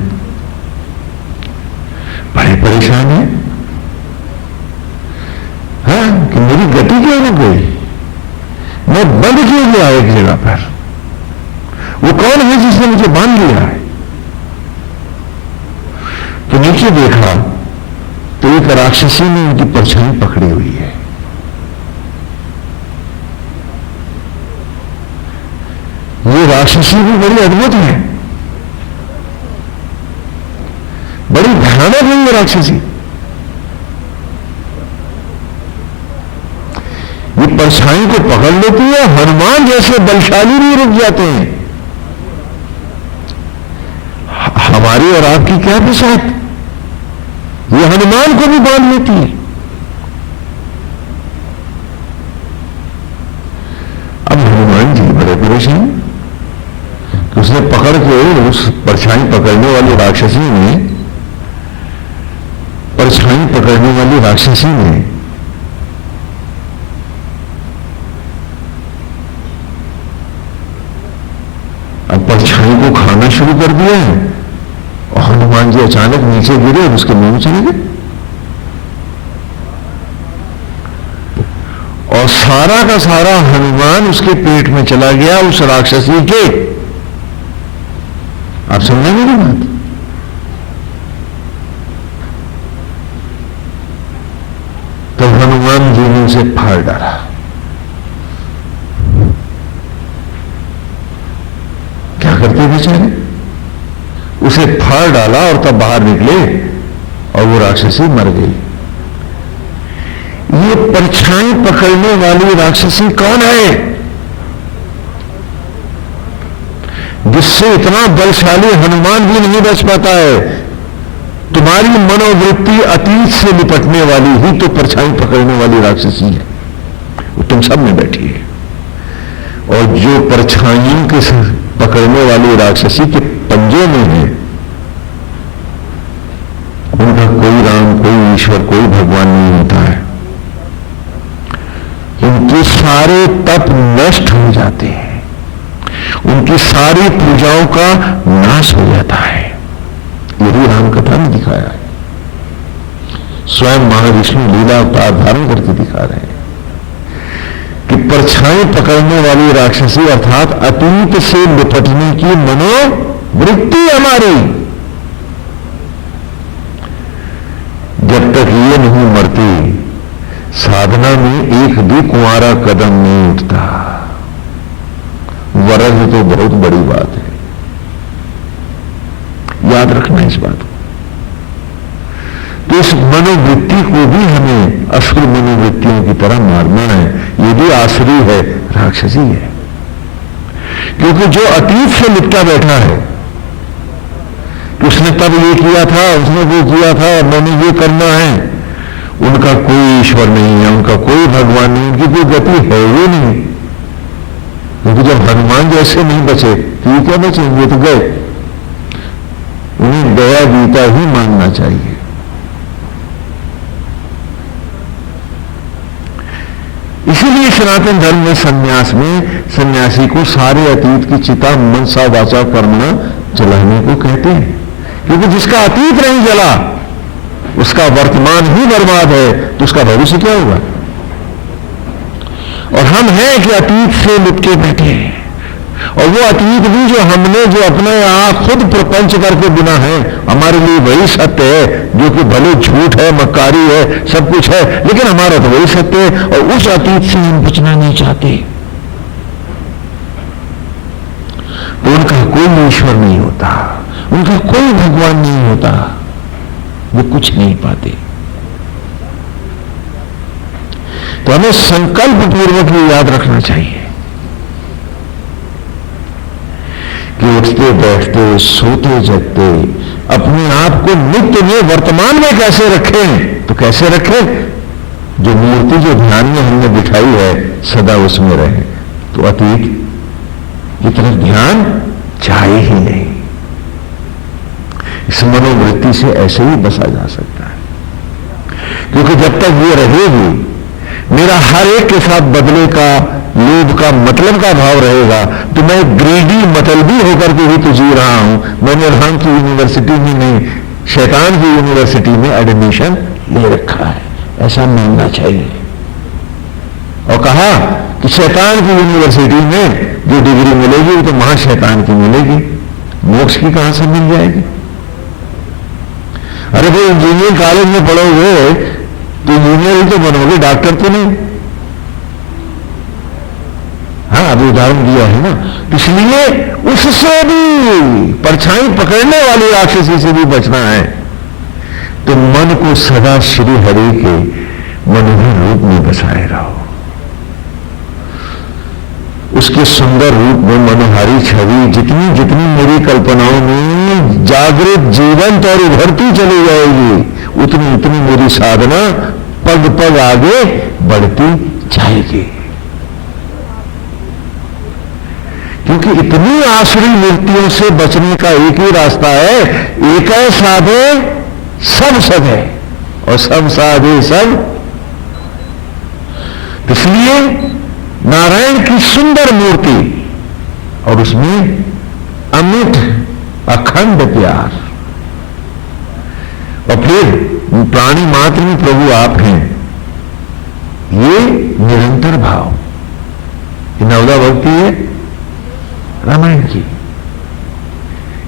बड़े परेशान है, हाँ, कि मेरी गति क्यों नहीं गई, मैं बंद क्यों गया एक जगह पर। वो कौन है जिसने मुझे बांध लिया है। तो नीचे देखा तो एक राक्षसी ने उनकी परछाई पकड़ी हुई है। ये राक्षसी भी बड़ी अद्भुत है, बड़ी भयानक है ये राक्षसी। ये परछाई को पकड़ लेती है, हनुमान जैसे बलशाली भी रुक जाते हैं। हमारी और आपकी क्या बसात, ये हनुमान को भी बांध लेती है। अब हनुमान जी बड़े परेशान कि उसने पकड़ के उस परछाई पकड़ने वाली राक्षसी ने, परछाई पकड़ने वाली राक्षसी ने अब परछाई को खाना शुरू कर दिया है। और हनुमान जी अचानक नीचे गिरे और उसके मुंह में चले गए और सारा का सारा हनुमान उसके पेट में चला गया, उस राक्षसी के। आप समझे मेरी बात? तो हनुमान जी ने उसे फाड़ डाला। क्या करते बेचारे, उसे फाड़ डाला और तब बाहर निकले और वो राक्षसी मर गई। ये परछाई पकड़ने वाली राक्षसी कौन है जिससे इतना बलशाली हनुमान भी नहीं बच पाता है? तुम्हारी मनोवृत्ति अतीत से निपटने वाली ही तो परछाई पकड़ने वाली राक्षसी है। वो तुम सब में बैठी है। और जो परछाइयों के पकड़ने वाली राक्षसी के पंजे में है, उनका कोई राम, कोई ईश्वर, कोई भगवान नहीं होता है। उनके सारे तप नष्ट हो जाते हैं, उनकी सारी पूजाओं का नाश हो जाता है। यही राम कथा में दिखाया है। स्वयं महाविष्णु लीला अवतार धारण करके दिखा रहे हैं कि परछाई पकड़ने वाली राक्षसी अर्थात अतीत से निपटने की मनोवृत्ति हमारी, जब तक ये नहीं मरती, साधना में एक भी कुंवारा कदम नहीं उठता। वरद तो बहुत बड़ी बात है, याद रखना इस बात को। तो इस मनोवृत्ति को भी हमें असुर मनोवृत्तियों की तरह मारना है। ये भी आसुरी है, राक्षसी है। क्योंकि जो अतीत से लिपटा बैठा है कि उसने तब ये किया था, उसने वो किया था, मैंने ये करना है, उनका कोई ईश्वर नहीं है, उनका कोई भगवान नहीं, उनकी कोई गति है ही नहीं। क्योंकि जब हनुमान जैसे नहीं बचे तो ये क्या बचेंगे, तो गए। उन्हें दया गीता ही मानना चाहिए। इसीलिए सनातन धर्म में संन्यास में सन्यासी को सारे अतीत की चिता मनसा वाचा कर्मणा जलाने को कहते हैं। क्योंकि जिसका अतीत नहीं जला उसका वर्तमान ही बर्बाद है, तो उसका भविष्य क्या होगा। और हम हैं कि अतीत से लिपटे बैठे हैं, और वो अतीत भी जो हमने जो अपने यहां खुद प्रपंच करके बिना है, हमारे लिए वही सत्य है, जो कि भले झूठ है, मक्कारी है, सब कुछ है, लेकिन हमारा तो वही सत्य है। और उस अतीत से हम बचना नहीं चाहते। तो उनका कोई ईश्वर नहीं होता, उनका कोई भगवान नहीं होता, वो कुछ नहीं पाते। तो हमें संकल्प पूर्वक ये याद रखना चाहिए कि उठते बैठते सोते जगते अपने आप को नित्य में वर्तमान में कैसे रखें। तो कैसे रखें, जो मूर्ति जो ध्यान में हमने बिठाई है सदा उसमें रहे, तो अतीत की तरफ ध्यान जाए ही नहीं। इस मनोवृत्ति से ऐसे ही बसा जा सकता है। क्योंकि जब तक ये रहेगी, मेरा हर एक के साथ बदले का लोभ का, मतलब का भाव रहेगा तो मैं ग्रीडी मतलबी होकर के ही तो जी रहा हूं। मैंने राम की यूनिवर्सिटी में नहीं, शैतान की यूनिवर्सिटी में एडमिशन ले रखा है, ऐसा मानना चाहिए। और कहा कि शैतान की यूनिवर्सिटी में जो डिग्री मिलेगी वो तो महाशैतान की मिलेगी, मोक्ष की कहां से मिल जाएगी? अरे भाई इंजीनियरिंग कॉलेज में पढ़ोगे तो इंजीनियर ही तो बनोगे, डॉक्टर तो नहीं। हाँ, अभी उदाहरण दिया है ना। इसलिए उससे भी, परछाई पकड़ने वाली राक्षसी से भी बचना है तो मन को सदा श्री हरि के मनोहर रूप में बसाए रहो, उसके सुंदर रूप में मनोहारी छवि जितनी जितनी मेरी कल्पनाओं में जागृत, जीवंत और उभरती चली जाएगी, उतनी उतनी मेरी साधना पग पग आगे बढ़ती जाएगी। क्योंकि इतनी आसुरी मूर्तियों से बचने का एक ही रास्ता है, एक है साधे सब सधे और सब साधे सब। इसलिए नारायण की सुंदर मूर्ति और उसमें अमिट अखंड प्यार, और फिर प्राणी मात्र में प्रभु आप हैं, ये निरंतर भाव। ये नवदा भक्ति है रामायण की,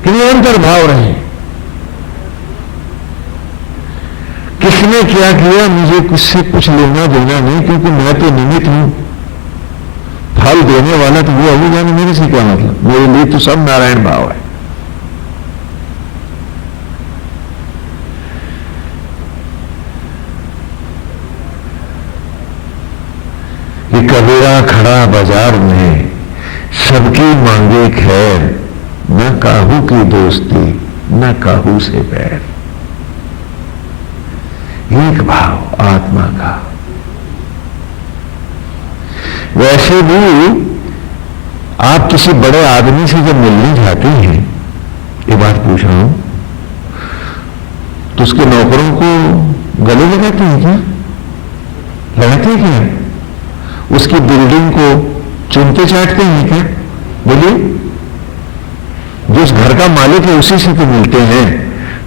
कि निरंतर भाव रहे। किसने क्या किया मुझे कुछ कुछ लेना देना नहीं, क्योंकि मैं तो निमित्त हूं, फल देने वाला तो वो अभी जाने, मेरे से क्या मतलब, मेरे लिए तो सब नारायण भाव है। कि कबीरा खड़ा बाजार में सबकी मांगे खैर, न काहू की दोस्ती न काहू से बैर। एक भाव आत्मा का। वैसे भी आप किसी बड़े आदमी से जब मिलने जाते हैं, ये बात पूछ रहा हूं, तो उसके नौकरों को गले लगाते हैं क्या? लगाते हैं क्या? उसकी बिल्डिंग को चुनते चाटते हैं क्या? बोलिए, जो उस घर का मालिक है उसी से तो मिलते हैं।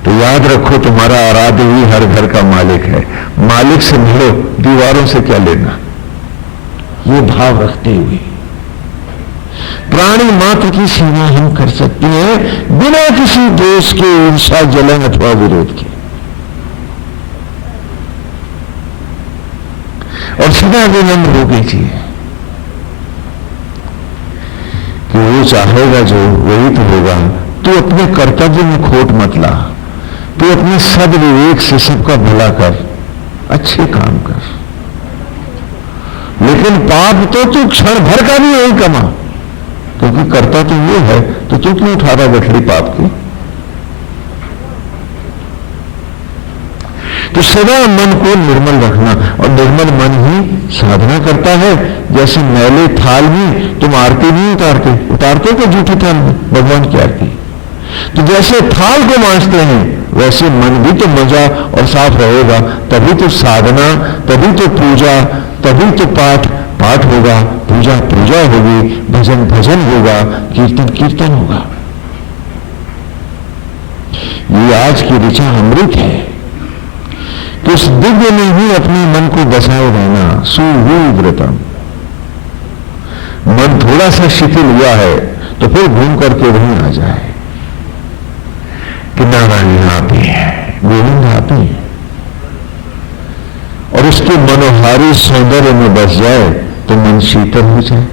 तो याद रखो, तुम्हारा आराध्य ही हर घर का मालिक है। मालिक से मिलो, दीवारों से क्या लेना। ये भाव रखते हुए प्राणी मात्र की सेवा हम कर सकते हैं बिना किसी दोष के, ईर्षा, जलन अथवा विरोध के। और सदा विनम्र हो कीजिए कि वो चाहेगा जो वही तो होगा। तू अपने कर्तव्य में खोट मत ला, तू अपने सद्विवेक से सबका भला कर, अच्छे काम कर, लेकिन पाप तो तू क्षण भर का भी नहीं कमा, क्योंकि करता तो ये है, तो तू क्यों उठा रहा गठरी पाप की? तो सदा मन को निर्मल रखना, और निर्मल मन ही साधना करता है। जैसे मैले थाल में तुम आरती नहीं उतारते तो जूठी थाल में भगवान की आरती। तो जैसे थाल को मांजते हैं, वैसे मन भी तो मजा और साफ रहेगा, तभी तो साधना, तभी तो पूजा, तभी तो पाठ होगा, पूजा होगी, भजन होगा, कीर्तन होगा। ये आज की ऋचा अमृत है कि उस दिव्य में ही अपने मन को बसाए रहना। सुव्रतम, मन थोड़ा सा शिथिल हुआ है तो फिर घूम करके वहीं आ जाए कि नारायण आप ही है, गोविंद आप ही है, और उसके मनोहारी सौंदर्य में बस जाए तो मन शीतल हो जाए।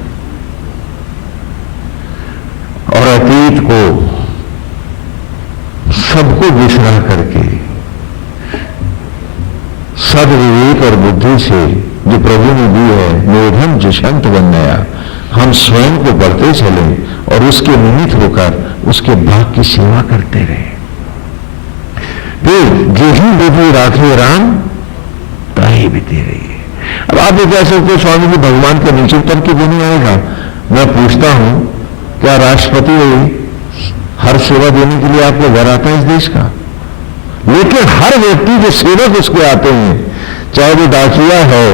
और अतीत को सबको बिसरा करके सद्विवेक और बुद्धि से जो प्रभु ने दी है, निर्धन जुषंत बनया, हम स्वयं को बढ़ते चले और उसके निमित्त होकर उसके भाग की सेवा करते रहे। फिर जेही विधि राखे राम ताही बीती रही है। अब आप ये कह सकते हो स्वामी जी भगवान के नीचे उतर के देने आएगा। मैं पूछता हूं, क्या राष्ट्रपति हर सेवा देने के लिए आपको घर आता है इस देश का? लेकिन हर व्यक्ति जो सेवक उसके आते हैं, चाहे वो डाकिया है,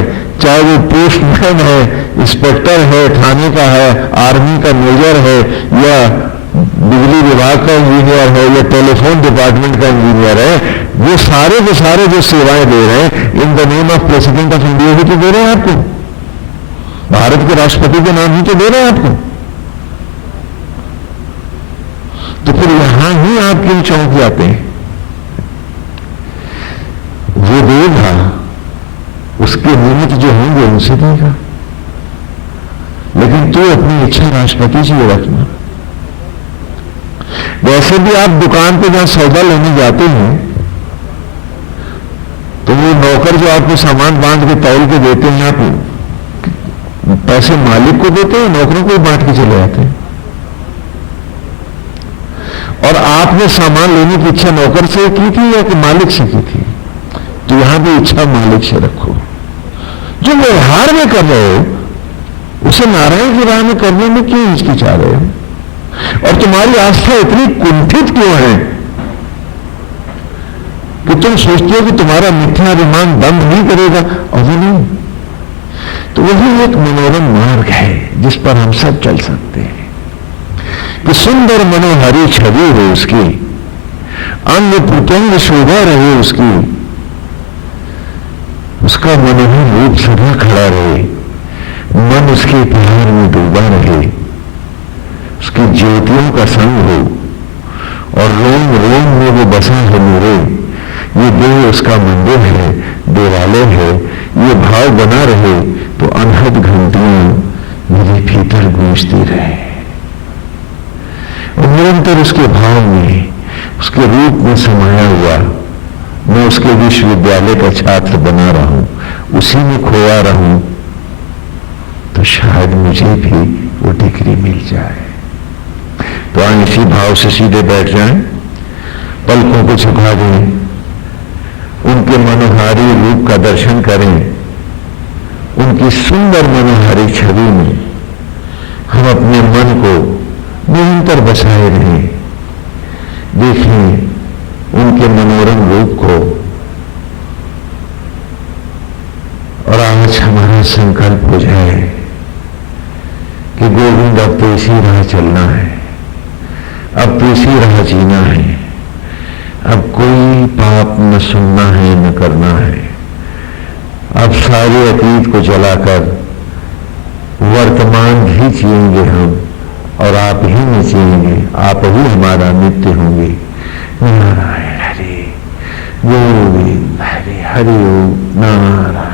चाहे वो पोस्टमैन है, इंस्पेक्टर है, थाने का है, आर्मी का मेजर है, या बिजली विभाग का इंजीनियर है, या टेलीफोन डिपार्टमेंट का इंजीनियर है, वो सारे के सारे जो सेवाएं दे रहे हैं in the name of president of India ही तो दे रहे हैं आपको, भारत के राष्ट्रपति के नाम ही तो दे रहे हैं आपको। तो फिर यहां ही आप क्यों चौंक जाते हैं? वो देगा, उसके निमित्त जो होंगे उनसे देगा, लेकिन तू अपनी इच्छा राष्ट्रपति से रखना। वैसे भी आप दुकान पे जहां सौदा लेने जाते हैं तो वो नौकर जो आपको सामान बांध के तौल के देते हैं, आप पैसे मालिक को देते हैं, नौकरों को बांट के चले जाते हैं। और आपने सामान लेने की इच्छा नौकर से की थी या कि मालिक से की थी? तो यहां भी इच्छा मालिक से रखो। जो व्यवहार में कर रहे हो उसे नारायण की राह में करने में क्यों हिचकिचा रहे हो? और तुम्हारी आस्था इतनी कुंठित क्यों है कि तुम सोचते हो कि तुम्हारा मिथ्याभिमान बंद नहीं करेगा, और वो नहीं। तो वही एक मनोरम मार्ग है जिस पर हम सब चल सकते हैं कि सुंदर मनोहरी छवि हो उसकी, अंग पुतंग शोभा रहे उसकी, उसका मनोहर रूप सदा खड़ा रहे, मन उसके प्यार में डूबा रहे, उसकी ज्योतियों का संग हो और रोम रोम में वो बसा है मेरे। ये देह उसका मंदिर है, देवालय है, ये भाव बना रहे तो अनहद घंटियां मेरे भीतर गूंजती रहे और निरंतर उसके भाव में, उसके रूप में समाया हुआ मैं उसके विश्वविद्यालय का छात्र बना रहा हूं, उसी में खोया रहूं, तो शायद मुझे भी वो डिग्री मिल जाए। तो आए इसी भाव से सीधे बैठ जाएं, पलकों को झुका दें, उनके मनोहारी रूप का दर्शन करें, उनकी सुंदर मनोहारी छवि में हम अपने मन को निरंतर बसाए रहें। देखें उनके मनोरम रूप को। और आज हमारा संकल्प हो जाए कि गोविंद अब तो इसी राह चलना है, अब तो इसी राह जीना है, अब कोई पाप न सुनना है न करना है, अब सारे अतीत को जलाकर वर्तमान ही जिएंगे हम, और आप ही में जिएंगे, आप ही हमारा नित्य होंगे। नारायण हरि गोविंद हरि हरि ओम नारायण।